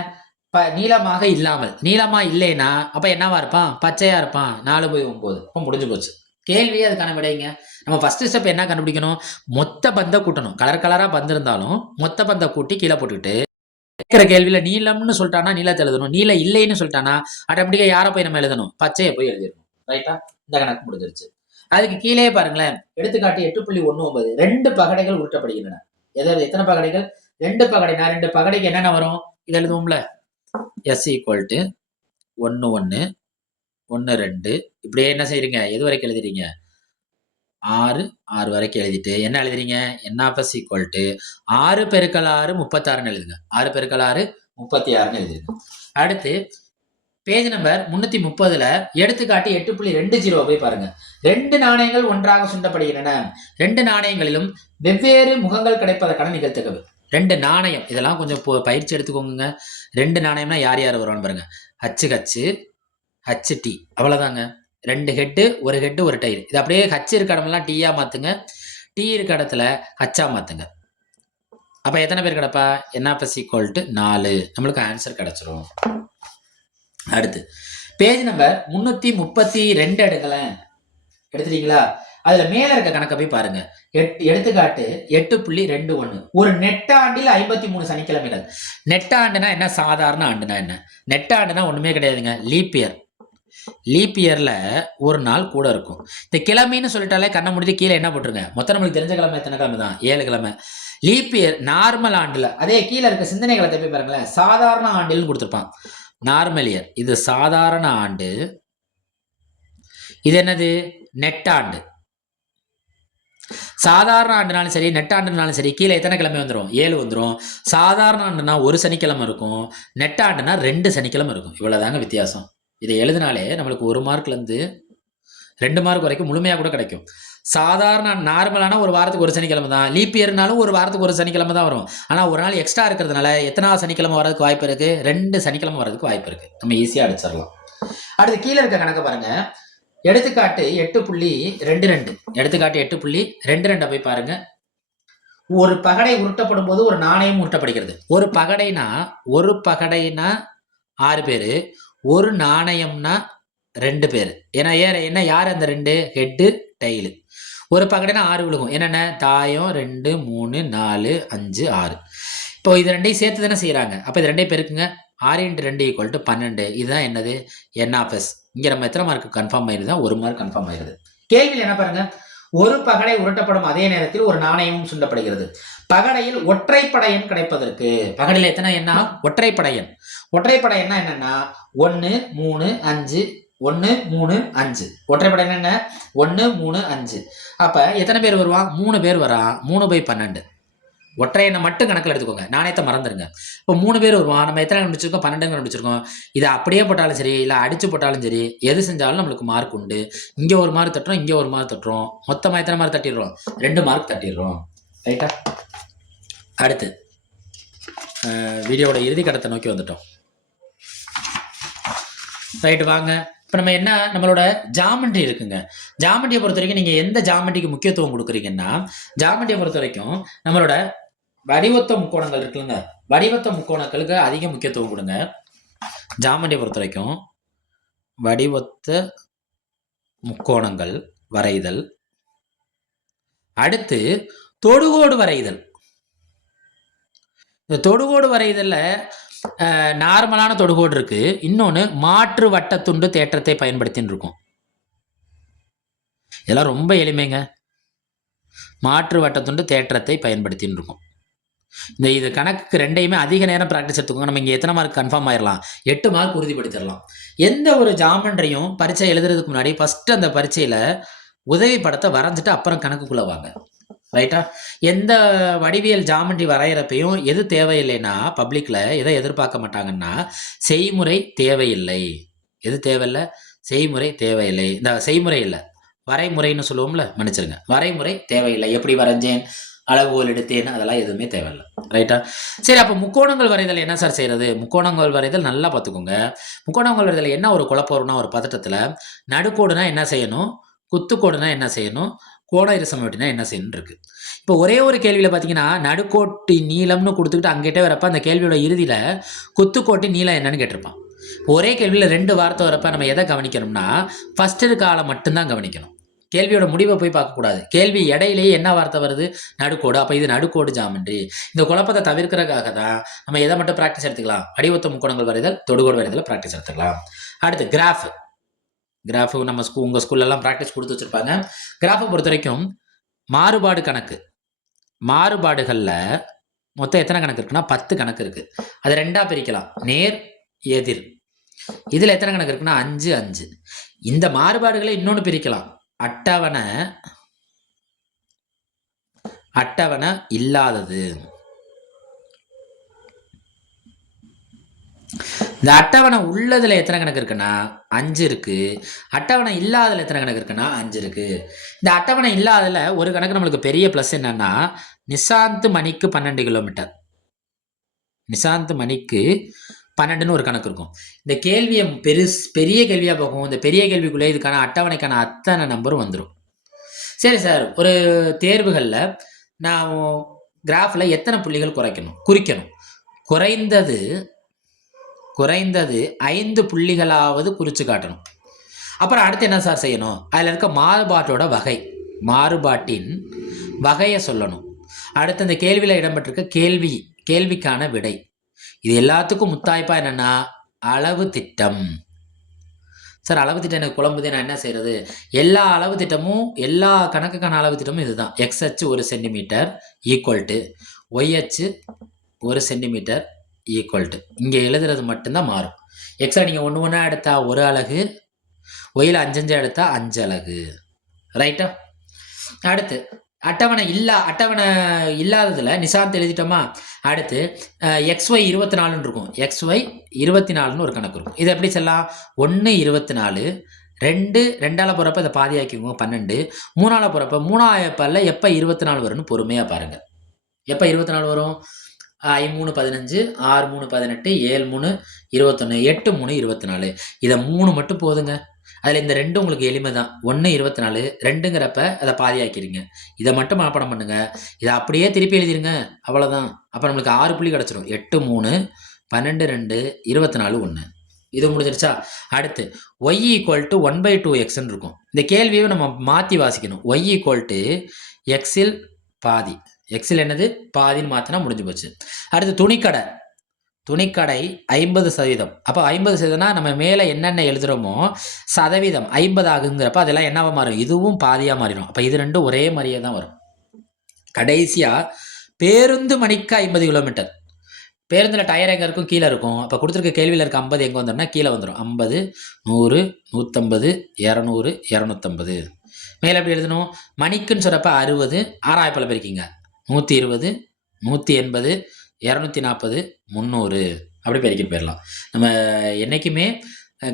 நீளமாக இல்லாமல். நீளமா இல்லைன்னா அப்ப என்னவா இருப்பான்? பச்சையா இருப்பான். 4/9. அப்ப முடிஞ்சு போச்சு. கேள்வியே அதுக்கான விடைங்க. நம்ம ஃபர்ஸ்ட் ஸ்டெப் என்ன கண்டுபிடிக்கணும்? மொத்த பந்தை கூட்டணும். கலரா பந்து இருந்தாலும் மொத்த பந்தை கூட்டி கீழே போட்டுக்கிட்டு கேட்கிற கேள்வியில நீளம்னு சொல்லிட்டானா நீளத்தை எழுதணும். நீளம் இல்லைன்னு சொல்லிட்டானா ஆட்டோமேட்டிக்கா யாரை போய் நம்ம எழுதணும்? பச்சையை போய் எழுதிடணும். ரைட்டா? இந்த கணக்கு முடிஞ்சிருச்சு. அதுக்கு கீழே பாருங்களேன். எடுத்துக்காட்டு 8.19. 2 பகடைகள் உருட்டப்படுகின்றன. எத்தனை பகடைகள்? 2 பகடைனா 2 பகடைக்கு என்னென்ன வரும்? இது எழுதுவோம்ல. S = 1 1 1 2. இப்படியே என்ன செய்றீங்க? எது வரைக்கும் எழுதுறீங்க? 6 6 வரைக்கும் எழுதிட்டு என்ன எழுதுறீங்க? N = 6 × 6 36 எழுதுங்க. 6 × 6 36 எழுதுங்க. அடுத்து பேஜ் நம்பர் 330ல எடுத்துக்காட்டு 8.20 போய் பாருங்க. 2 நாணயங்கள் ஒன்றாக சுண்டப்படுகின்றன. 2 நாணயங்களிலும் வெவ்வேறு முகங்கள் கிடைப்பதற்கான நிகழ்த்தகவு. 2 நாணயம், இதெல்லாம் கொஞ்சம் பயிற்சி எடுத்துக்கோங்க. 2 நாணயம்னா யார் யார் வருவான்னு பாருங்க. ஹச்சு ஹச்சு, ஹச்சு டி, அவ்வளோதாங்க. 2 ஹெட்டு, ஒரு ஹெட்டு, ஒரு டைல். இது அப்படியே ஹச்சு இருக்க இடமெல்லாம் டீயா மாற்றுங்க, டீ இருக்க இடத்துல ஹச்சா மாற்றுங்க. அப்போ எத்தனை பேர் கிடப்பா? NF = 4. நம்மளுக்கு ஆன்சர் கிடச்சிரும். அடுத்து பேஜ் நம்பர் 332 எடுங்களேன். எடுத்துட்டீங்களா? அதுல மேல இருக்க கணக்கை போய் பாருங்க. எடுத்துக்காட்டு 8.21. ஒரு நெட்டாண்டில் 53 சனிக்கிழமைகள். நெட்டாண்டுனா என்ன, சாதாரண ஆண்டுனா என்ன? நெட்டாண்டுனா ஒண்ணுமே கிடையாதுங்க, லீப் இயர். லீப் இயர்ல ஒரு நாள் கூட இருக்கும். இந்த கிழமைன்னு சொல்லிட்டாலே கண்ணை முடிஞ்சு கீழே என்ன போட்டுருங்க, மொத்தம் நம்மளுக்கு தெரிஞ்ச கிழமை எத்தனை கிழமை தான்? 7 கிழமை. லீப் இயர் நார்மல் ஆண்டுல, அதே கீழே இருக்க சிந்தனைகளை போய் பாருங்களேன், சாதாரண ஆண்டில்னு கொடுத்துருப்பான். நார்மல் இயர், இது சாதாரண ஆண்டு. இது என்னது? நெட்டாண்டு. சாதாரண ஆண்டுனாலும் சரி, நெட்டாண்டுனாலும் சரி, கீழே எத்தனை கிழமை வந்துடும்? 7 வந்துடும். சாதாரண ஆண்டுனா ஒரு சனிக்கிழமை இருக்கும், நெட்டாண்டுனா 2 சனிக்கிழமை இருக்கும். இவ்வளவுதாங்க வித்தியாசம். இதை எழுதினாலே நம்மளுக்கு 1 மார்க்லேருந்து 2 மார்க் வரைக்கும் முழுமையாக கூட கிடைக்கும். சாதாரண நார்மலான ஒரு வாரத்துக்கு ஒரு சனிக்கிழமை தான். லீப் இயர்னாலும் ஒரு வாரத்துக்கு ஒரு சனிக்கிழமை தான் வரும். ஆனால் ஒரு நாள் எக்ஸ்ட்ரா இருக்கிறதுனால எத்தனாவது சனிக்கிழமை வரதுக்கு வாய்ப்பு இருக்கு? 2 சனிக்கிழமை வரதுக்கு வாய்ப்பு இருக்கு. நம்ம ஈஸியாக அடிச்சிடலாம். அடுத்து கீழே இருக்க கணக்கு பாருங்க. எடுத்துக்காட்டு 8.22. எடுத்துக்காட்டு 8.22 போய் பாருங்க. ஒரு பகடை உருட்டப்படும் போது ஒரு நாணயம் உருட்டப்படுகிறது. ஒரு பகடைனா 6 பேர், ஒரு நாணயம்னா 2 பேர். ஏன்னா என்ன யார் அந்த 2? Head, tile. ஒரு பகடைனா 6 விழுகும். என்னென்ன? தாயம் 2, 3, 4, 5, 6. இப்போ இது 2ஐயும் சேர்த்து தானே செய்கிறாங்க. அப்போ இது 2ஐயும் பெருக்குங்க. 6 × 2 = 12. இதுதான் என்னது? NF. இங்கே நம்ம எத்தனை மார்க் கன்ஃபார்ம் ஆயிருது? 1 மார்க் கன்ஃபார்ம் ஆயிருது. கேள்வியில் என்ன பாருங்க, ஒரு பகடை உருட்டப்படும் அதே நேரத்தில் ஒரு நாணயமும் சுண்டப்படுகிறது. பகடையில் ஒற்றைப்படை எண் கிடைப்பதற்கு, பகடையில் எத்தனை எண்ணா? ஒற்றைப்படை எண். ஒற்றைப்படை எண்ணா என்னன்னா 1, 3, 5. 1, 3, 5. ஒற்றைப்படை என்ன? 1, 3, 5. அப்ப எத்தனை பேர் வருவான்? 3 பேர் வரான். 3/12. ஒற்றை எண்ணை மட்டும் கணக்கில் எடுத்துக்கோங்க, நாணயத்தை மறந்துடுங்க. இப்போ 3 பேர் வருவான். நம்ம எத்தனை கண்டுபிடிச்சிருக்கோம்? 12 கண்டுபிடிச்சிருக்கோம். இதை அப்படியே போட்டாலும் சரி, இல்லை அடிச்சு போட்டாலும் சரி, எது செஞ்சாலும் நம்மளுக்கு மார்க் உண்டு. இங்கே 1 மார்க் தட்டுறோம், இங்கே 1 மார்க் தட்டுறோம். மொத்தமாக எத்தனை மார்க் தட்டிடுறோம்? 2 மார்க் தட்டிடுறோம். ரைட்டா? அடுத்து வீடியோட இறுதி கட்டத்தை நோக்கி வந்துட்டோம். ரைட்டு, வாங்க. இப்போ நம்ம என்ன, நம்மளோட ஜாமெண்ட்ரி இருக்குங்க. ஜாமெண்ட்ரியை பொறுத்த வரைக்கும் நீங்கள் எந்த ஜாமெண்ட்ரிக்கு முக்கியத்துவம் கொடுக்குறீங்கன்னா, ஜாமெண்ட்ரியை பொறுத்த வரைக்கும் நம்மளோட வடிவத்த முக்கோணங்கள் இருக்குங்க, வடிவத்த முக்கோணங்களுக்கு அதிக முக்கியத்துவம் கொடுங்க. ஜாமெண்ட்ரியை பொறுத்த வரைக்கும் வடிவத்த முக்கோணங்கள் வரைதல். அடுத்து தொடுகோடு வரைதல். இந்த தொடுகோடு வரைதல்ல நார்மலான தொடுகோடு இருக்கு, இன்னொன்று மாற்று வட்டத்துண்டு தேற்றத்தை பயன்படுத்தின்னு இருக்கும். இதெல்லாம் ரொம்ப எளிமைங்க. மாற்று வட்டத்துண்டு தேற்றத்தை பயன்படுத்தின்னு இருக்கும். இது கணக்குக்கு 2ஐயுமே அதிக நேரம் ப்ராக்டிஸ் எடுத்துக்கோங்க. நம்ம இங்கே எத்தனை மார்க் கன்ஃபார்ம் ஆயிடலாம்? 8 மார்க் உறுதிப்படுத்திடலாம். எந்த ஒரு ஜாமெண்ட்ரியும் பரீட்சை எழுதுறதுக்கு முன்னாடி ஃபர்ஸ்ட் அந்த பரீட்சையில் உதவி படத்தை வரைஞ்சிட்டு அப்புறம் கணக்குக்குள்ளே வாங்க. ரைட்டா? எந்த வடிவியல் ஜாமெண்ட்ரி வரைகிறப்பையும் எது தேவையில்லைன்னா, பப்ளிக்கில் எதை எதிர்பார்க்க மாட்டாங்கன்னா, செய்முறை தேவையில்லை. எது தேவையில்லை? செய்முறை தேவையில்லை. இந்த செய்முறை இல்லை, வரைமுறைன்னு சொல்லுவோம்ல, மன்னிச்சிருங்க, வரைமுறை தேவையில்லை. எப்படி வரைஞ்சேன், அளவுகோல் எடுத்தேன், அதெல்லாம் எதுவுமே தேவையில்லை. ரைட்டா? சரி, அப்போ முக்கோணங்கள் வரைதல் என்ன சார் செய்கிறது? முக்கோணங்கள் வரைதல் நல்லா பார்த்துக்கோங்க. முக்கோணங்கள் வரைதல் என்ன ஒரு குழப்பம் வரும்னா, ஒரு பதட்டத்தில் நடுக்கோடுனா என்ன செய்யணும், குத்துக்கோடுனா என்ன செய்யணும், கோண இருசமவெட்டினா என்ன செய்யணும் இருக்கு. இப்போ ஒரே ஒரு கேள்வியில் பார்த்தீங்கன்னா, நடுக்கோட்டி நீளம்னு கொடுத்துக்கிட்டு அங்கிட்டே வரப்ப அந்த கேள்வியோட இறுதியில் குத்துக்கோட்டி நீளம் என்னன்னு கேட்டிருப்பான். ஒரே கேள்வியில் 2 வார்த்தை வரப்ப நம்ம எதை கவனிக்கணும்னா, ஃபர்ஸ்ட் இருக்க ஆளை மட்டும்தான் கவனிக்கணும். கேள்வியோட முடிவை போய் பார்க்கக்கூடாது. கேள்வி இடையிலேயே என்ன வார்த்தை வருது? நடுக்கோடு. அப்போ இது நடுக்கோடு ஜாமெண்ட்ரி. இந்த குழப்பத்தை தவிர்க்கிறதுக்காக தான் நம்ம எதை மட்டும் ப்ராக்டிஸ் எடுத்துக்கலாம்? வடிவத்த முக்கோணங்கள் வரைதல், தொடுகோடு வரைதல் ப்ராக்டிஸ் எடுத்துக்கலாம். அடுத்து கிராஃப். கிராஃபு நம்ம உங்கள் ஸ்கூல்லலாம் ப்ராக்டிஸ் கொடுத்து வச்சுருப்பாங்க. கிராஃபை பொறுத்த வரைக்கும் மாறுபாடு கணக்கு. மாறுபாடுகளில் மொத்தம் எத்தனை கணக்கு இருக்குன்னா 10 கணக்கு இருக்குது. அது 2ஆக பிரிக்கலாம், நேர் எதிர். இதில் எத்தனை கணக்கு இருக்குன்னா 5, 5. இந்த மாறுபாடுகளை இன்னொன்று பிரிக்கலாம், அட்டவணை, அட்டவணை இல்லாதது. இந்த அட்டவணை உள்ளதில் எத்தனை கணக்கு இருக்குன்னா 5 இருக்கு. அட்டவணை இல்லாததில் எத்தனை கணக்கு இருக்குன்னா 5 இருக்கு. இந்த அட்டவணை இல்லாததில் ஒரு கணக்கு நம்மளுக்கு பெரிய ப்ளஸ் என்னன்னா, நிசாந்த் மணிக்கு 12 கிலோமீட்டர். நிசாந்த் மணிக்கு 12ன்னு ஒரு கணக்கு இருக்கும். இந்த கேள்வியை பெரிய கேள்வியாக போகும். இந்த பெரிய கேள்விக்குள்ளே இதுக்கான அட்டவணைக்கான அத்தனை நம்பரும் வந்துடும். சரி சார், ஒரு தேர்வுகளில் நான் கிராஃபில் எத்தனை புள்ளிகள் குறிக்கணும்? குறைந்தது 5 புள்ளிகளாவது குறித்து காட்டணும். அப்புறம் அடுத்து என்ன சார் செய்யணும்? அதில் இருக்க மாறுபாட்டின் வகையை சொல்லணும். அடுத்து அந்த கேள்வியில் இடம்பெற்றிருக்க கேள்விக்கான விடை. இது எல்லாத்துக்கும் முத்தாய்ப்பா என்னன்னா அளவு திட்டம். சார் அளவு திட்டம் எனக்கு குழம்புதே, நான் என்ன செய்யறது? எல்லா அளவு திட்டமும், எல்லா கணக்குக்கான அளவு திட்டமும் இதுதான். எக்ஸ் அச்சு 1 சென்டிமீட்டர் ஈக்குவல் டு ஒய் அச்சு 1 சென்டிமீட்டர் ஈக்குவல் டு, இங்கே எழுதுறது மட்டும்தான் மாறும். எக்ஸில் நீங்கள் 1 1 எடுத்தா 1 அலகு, ஒயில் 5 5 எடுத்தா 5 அலகு. ரைட்டா? அடுத்து அட்டவணை இல்லாததில் நிசாந்த் எழுதிட்டோமா? அடுத்து XY 24ன்னு இருக்கும். XY 24ன்னு ஒரு கணக்கு இருக்கும். இது எப்படி சொல்லலாம்? 1 24, 2 2ஆல் போகிறப்ப இதை பாதியாக்கிங்க 12, 3ஆல் போகிறப்ப 3 எப்போ 24 வரும்னு பொறுமையாக பாருங்கள். எப்போ 24 வரும்? 5 3 15, 6 3 18, 7 3 21, 8 3 24. இதை 3 மட்டும் போதுங்க. அதில் இந்த 2 உங்களுக்கு எளிமை தான். 1 24, 2ங்கிறப்ப அதை பாதியாக்கிடுங்க. இதை மட்டும் மனப்பாடம் பண்ணுங்க. இதை அப்படியே திருப்பி எழுதிருங்க, அவ்வளோதான். அப்போ நம்மளுக்கு 6 புள்ளி கிடச்சிடும். 8 3 12 2 24 1. இது முடிஞ்சிருச்சா? அடுத்து y = 1/2xன்னு இருக்கும். இந்த கேள்வியை நம்ம மாற்றி வாசிக்கணும். y = எக்ஸில் பாதி. எக்ஸில் என்னது? பாதின்னு மாற்றினா முடிஞ்சு போச்சு. அடுத்து துணிக்கடை 50%. அப்போ 50%னா நம்ம மேலே என்னென்ன எழுதுகிறோமோ சதவீதம் 50 ஆகுங்கிறப்ப அதெல்லாம் என்னவா மாறும்? இதுவும் பாதியாக மாறிடும். அப்போ இது ரெண்டும் ஒரே மாதிரியே தான் வரும். கடைசியாக பேருந்து மணிக்கு 50 கிலோமீட்டர். பேருந்தில் டயர் எங்கே இருக்கும்? கீழே இருக்கும். அப்போ கொடுத்துருக்க கேள்வியில் இருக்க 50 எங்கே வந்துடும்னா கீழே வந்துடும். 50 100 150 200 250. மேலே எப்படி எழுதணும்? மணிக்குன்னு சொல்கிறப்ப 60, 6 பெருக்கிங்க, 120 180 240 300 அப்படி பெருக்கிட்டு போயிடலாம். நம்ம என்றைக்குமே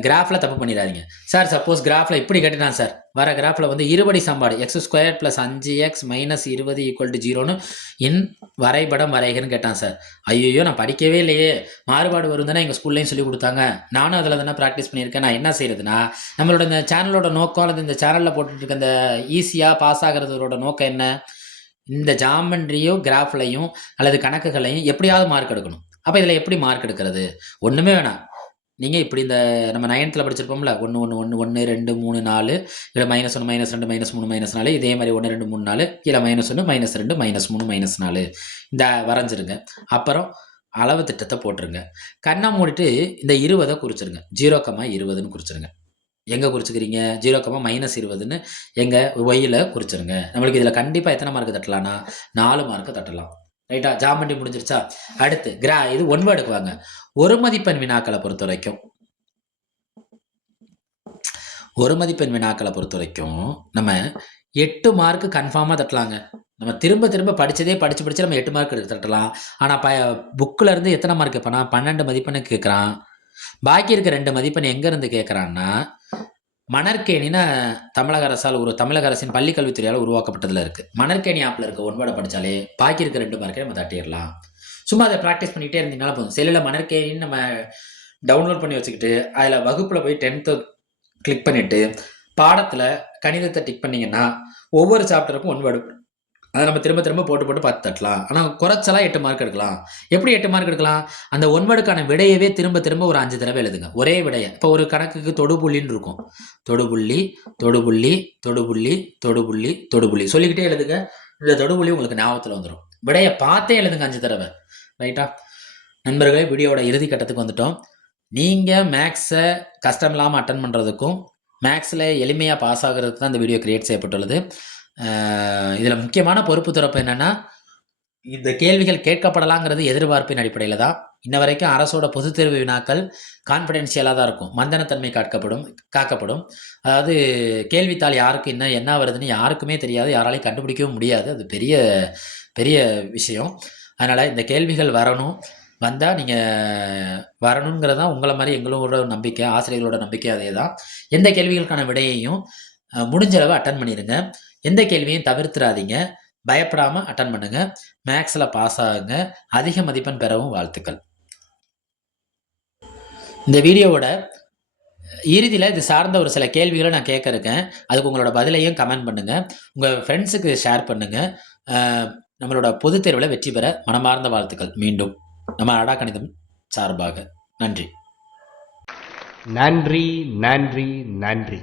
கிராஃபில் தப்பு பண்ணிடாதீங்க சார். சப்போஸ் கிராஃபில் இப்படி கேட்டுட்டான் சார், வர கிராஃபில் வந்து இருபடி சம்பாடு x² + 5x - 20 = 0ன்னு வரைபடம் வரைகன்னு கேட்டான் சார். ஐயோ, நான் படிக்கவே இல்லையே, மாறுபாடு வரும் தானே எங்கள் ஸ்கூல்லையும் சொல்லி கொடுத்தாங்க, நானும் அதில் தானே ப்ராக்டிஸ் பண்ணியிருக்கேன். நான் என்ன செய்யறதுன்னா, நம்மளோட இந்த சேனலோட நோக்கம் அல்லது இந்த சேனலில் போட்டுருக்க இந்த ஈஸியாக பாஸ் ஆகிறதோட நோக்கம் என்ன? இந்த ஜாமெண்ட்ரியோ கிராஃப்லையும் அல்லது கணக்குகளையும் எப்படியாவது மார்க் எடுக்கணும். அப்போ இதில் எப்படி மார்க் எடுக்கிறது? ஒன்றுமே வேணாம். நீங்கள் இப்படி இந்த நம்ம 9th படிச்சிருப்போம்ல, 1 1 1 1 2 3 4, இதில் -1 -2 -3 -4, இதே மாதிரி 1 2 3 4, கீழே -1 -2 -3 -4 இந்த வரைஞ்சிருங்க. அப்புறம் அளவு திட்டத்தை போட்டுருங்க. கண்ணை மூடிட்டு இந்த 20 குறிச்சிருங்க. 0,20ன்னு குறிச்சிருங்க. எங்கே குறிச்சிக்கிறீங்க? 0,-20ன்னு எங்கள் ஒய்யில் குறிச்சிருங்க. நம்மளுக்கு இதில் கண்டிப்பாக எத்தனை மார்க்கு தட்டலாம்னா 4 மார்க்கு தட்டலாம். ரைட்டா? ஜாமெண்ட்ரி முடிஞ்சிருச்சா? அடுத்து இது 1 வேர்டுக்கு வாங்க. ஒரு மதிப்பெண் வினாக்களை பொறுத்த வரைக்கும் நம்ம 8 மார்க்கு கன்ஃபார்மாக தட்டலாங்க. நம்ம திரும்ப படித்து நம்ம 8 மார்க் தட்டலாம். ஆனால் புக்கில் இருந்து எத்தனை மார்க் கேட்பானா? 12 மதிப்பெண்ணு கேட்குறான். பாக்கி இருக்க 2 மதிப்பெண் எங்கேருந்து கேட்குறான்னா, மணற்கேணின்னு தமிழக அரசின் பள்ளிக்கல்வித்துறையால் உருவாக்கப்பட்டதில் இருக்குது. மணற்கேணி ஆப்பில் இருக்க 1 வேர்டை படித்தாலே பாக்கி இருக்க 2 மார்க்கை நம்ம தட்டிடலாம். சும்மா அதை ப்ராக்டிஸ் பண்ணிகிட்டே இருந்தீங்கன்னா போதும். செல்லில் மணற்கேணின்னு நம்ம டவுன்லோட் பண்ணி வச்சுக்கிட்டு அதில் வகுப்பில் போய் 10th கிளிக் பண்ணிவிட்டு பாடத்தில் கணிதத்தை டிக் பண்ணிங்கன்னா ஒவ்வொரு சாப்டருக்கும் 1 வேர்டு அதை நம்ம திரும்ப போட்டு பார்த்து தட்டலாம். ஆனால் குறைச்சலாம் 8 மார்க் எடுக்கலாம். எப்படி 8 மார்க் எடுக்கலாம்? அந்த 1 வேர்டுக்கான விடையவே திரும்ப ஒரு 5 தடவை எழுதுங்க, ஒரே விடையை. இப்போ ஒரு கணக்குக்கு தொடுபுள்ளின்னு இருக்கும். தொடுபுள்ளி தொடுபுள்ளி தொடுபுள்ளி தொடுபுள்ளி தொடுபுள்ளி சொல்லிக்கிட்டே எழுதுங்க. இந்த தொடுபுள்ளி உங்களுக்கு ஞாபகத்தில் வந்துடும். விடையை பார்த்தே எழுதுங்க 5 தடவை. ரைட்டா நண்பர்களே? வீடியோவோட இறுதி கட்டத்துக்கு வந்துட்டோம். நீங்கள் மேக்ஸை கஷ்டம் இல்லாமல் அட்டன் பண்ணுறதுக்கும் மேக்ஸில் எளிமையாக பாஸ் ஆகிறதுக்கு தான் இந்த வீடியோ கிரியேட் செய்யப்பட்டுள்ளது. இதில் முக்கியமான பொறுப்பு துறப்பு என்னென்னா, இந்த கேள்விகள் கேட்கப்படலாங்கிறது எதிர்பார்ப்பின் அடிப்படையில் தான். இன்ன வரைக்கும் அரசோட பொதுத் தேர்வு வினாக்கள் கான்ஃபிடென்ஷியலாக தான் இருக்கும். மந்தனத்தன்மை காக்கப்படும். அதாவது கேள்வித்தாள் யாருக்கு என்ன வருதுன்னு யாருக்குமே தெரியாது, யாராலையும் கண்டுபிடிக்கவும் முடியாது. அது பெரிய பெரிய விஷயம். அதனால் இந்த கேள்விகள் வந்தால் நீங்கள் வரணுங்கிறது தான் உங்களை மாதிரி எங்களோட நம்பிக்கை, ஆசிரியர்களோட நம்பிக்கை அதே தான். எந்த கேள்விகளுக்கான விடையையும் முடிஞ்சளவு அட்டன் பண்ணிடுங்க. எந்த கேள்வியும் தவிர்த்துறாதீங்க. பயப்படாமல் அட்டன் பண்ணுங்கள். மேக்ஸில் பாஸ் ஆகுங்க. அதிக மதிப்பெண் பெறவும் வாழ்த்துக்கள். இந்த வீடியோவோட இறுதியில் இது சார்ந்த ஒரு சில கேள்விகளை நான் கேட்க இருக்கேன். அதுக்கு உங்களோட பதிலையும் கமெண்ட் பண்ணுங்கள். உங்கள் ஃப்ரெண்ட்ஸுக்கு ஷேர் பண்ணுங்கள். நம்மளோட பொதுத் தேர்வில் வெற்றி பெற மனமார்ந்த வாழ்த்துக்கள். மீண்டும் நம்ம அடா கணிதம் சார்பாக நன்றி. நன்றி நன்றி நன்றி.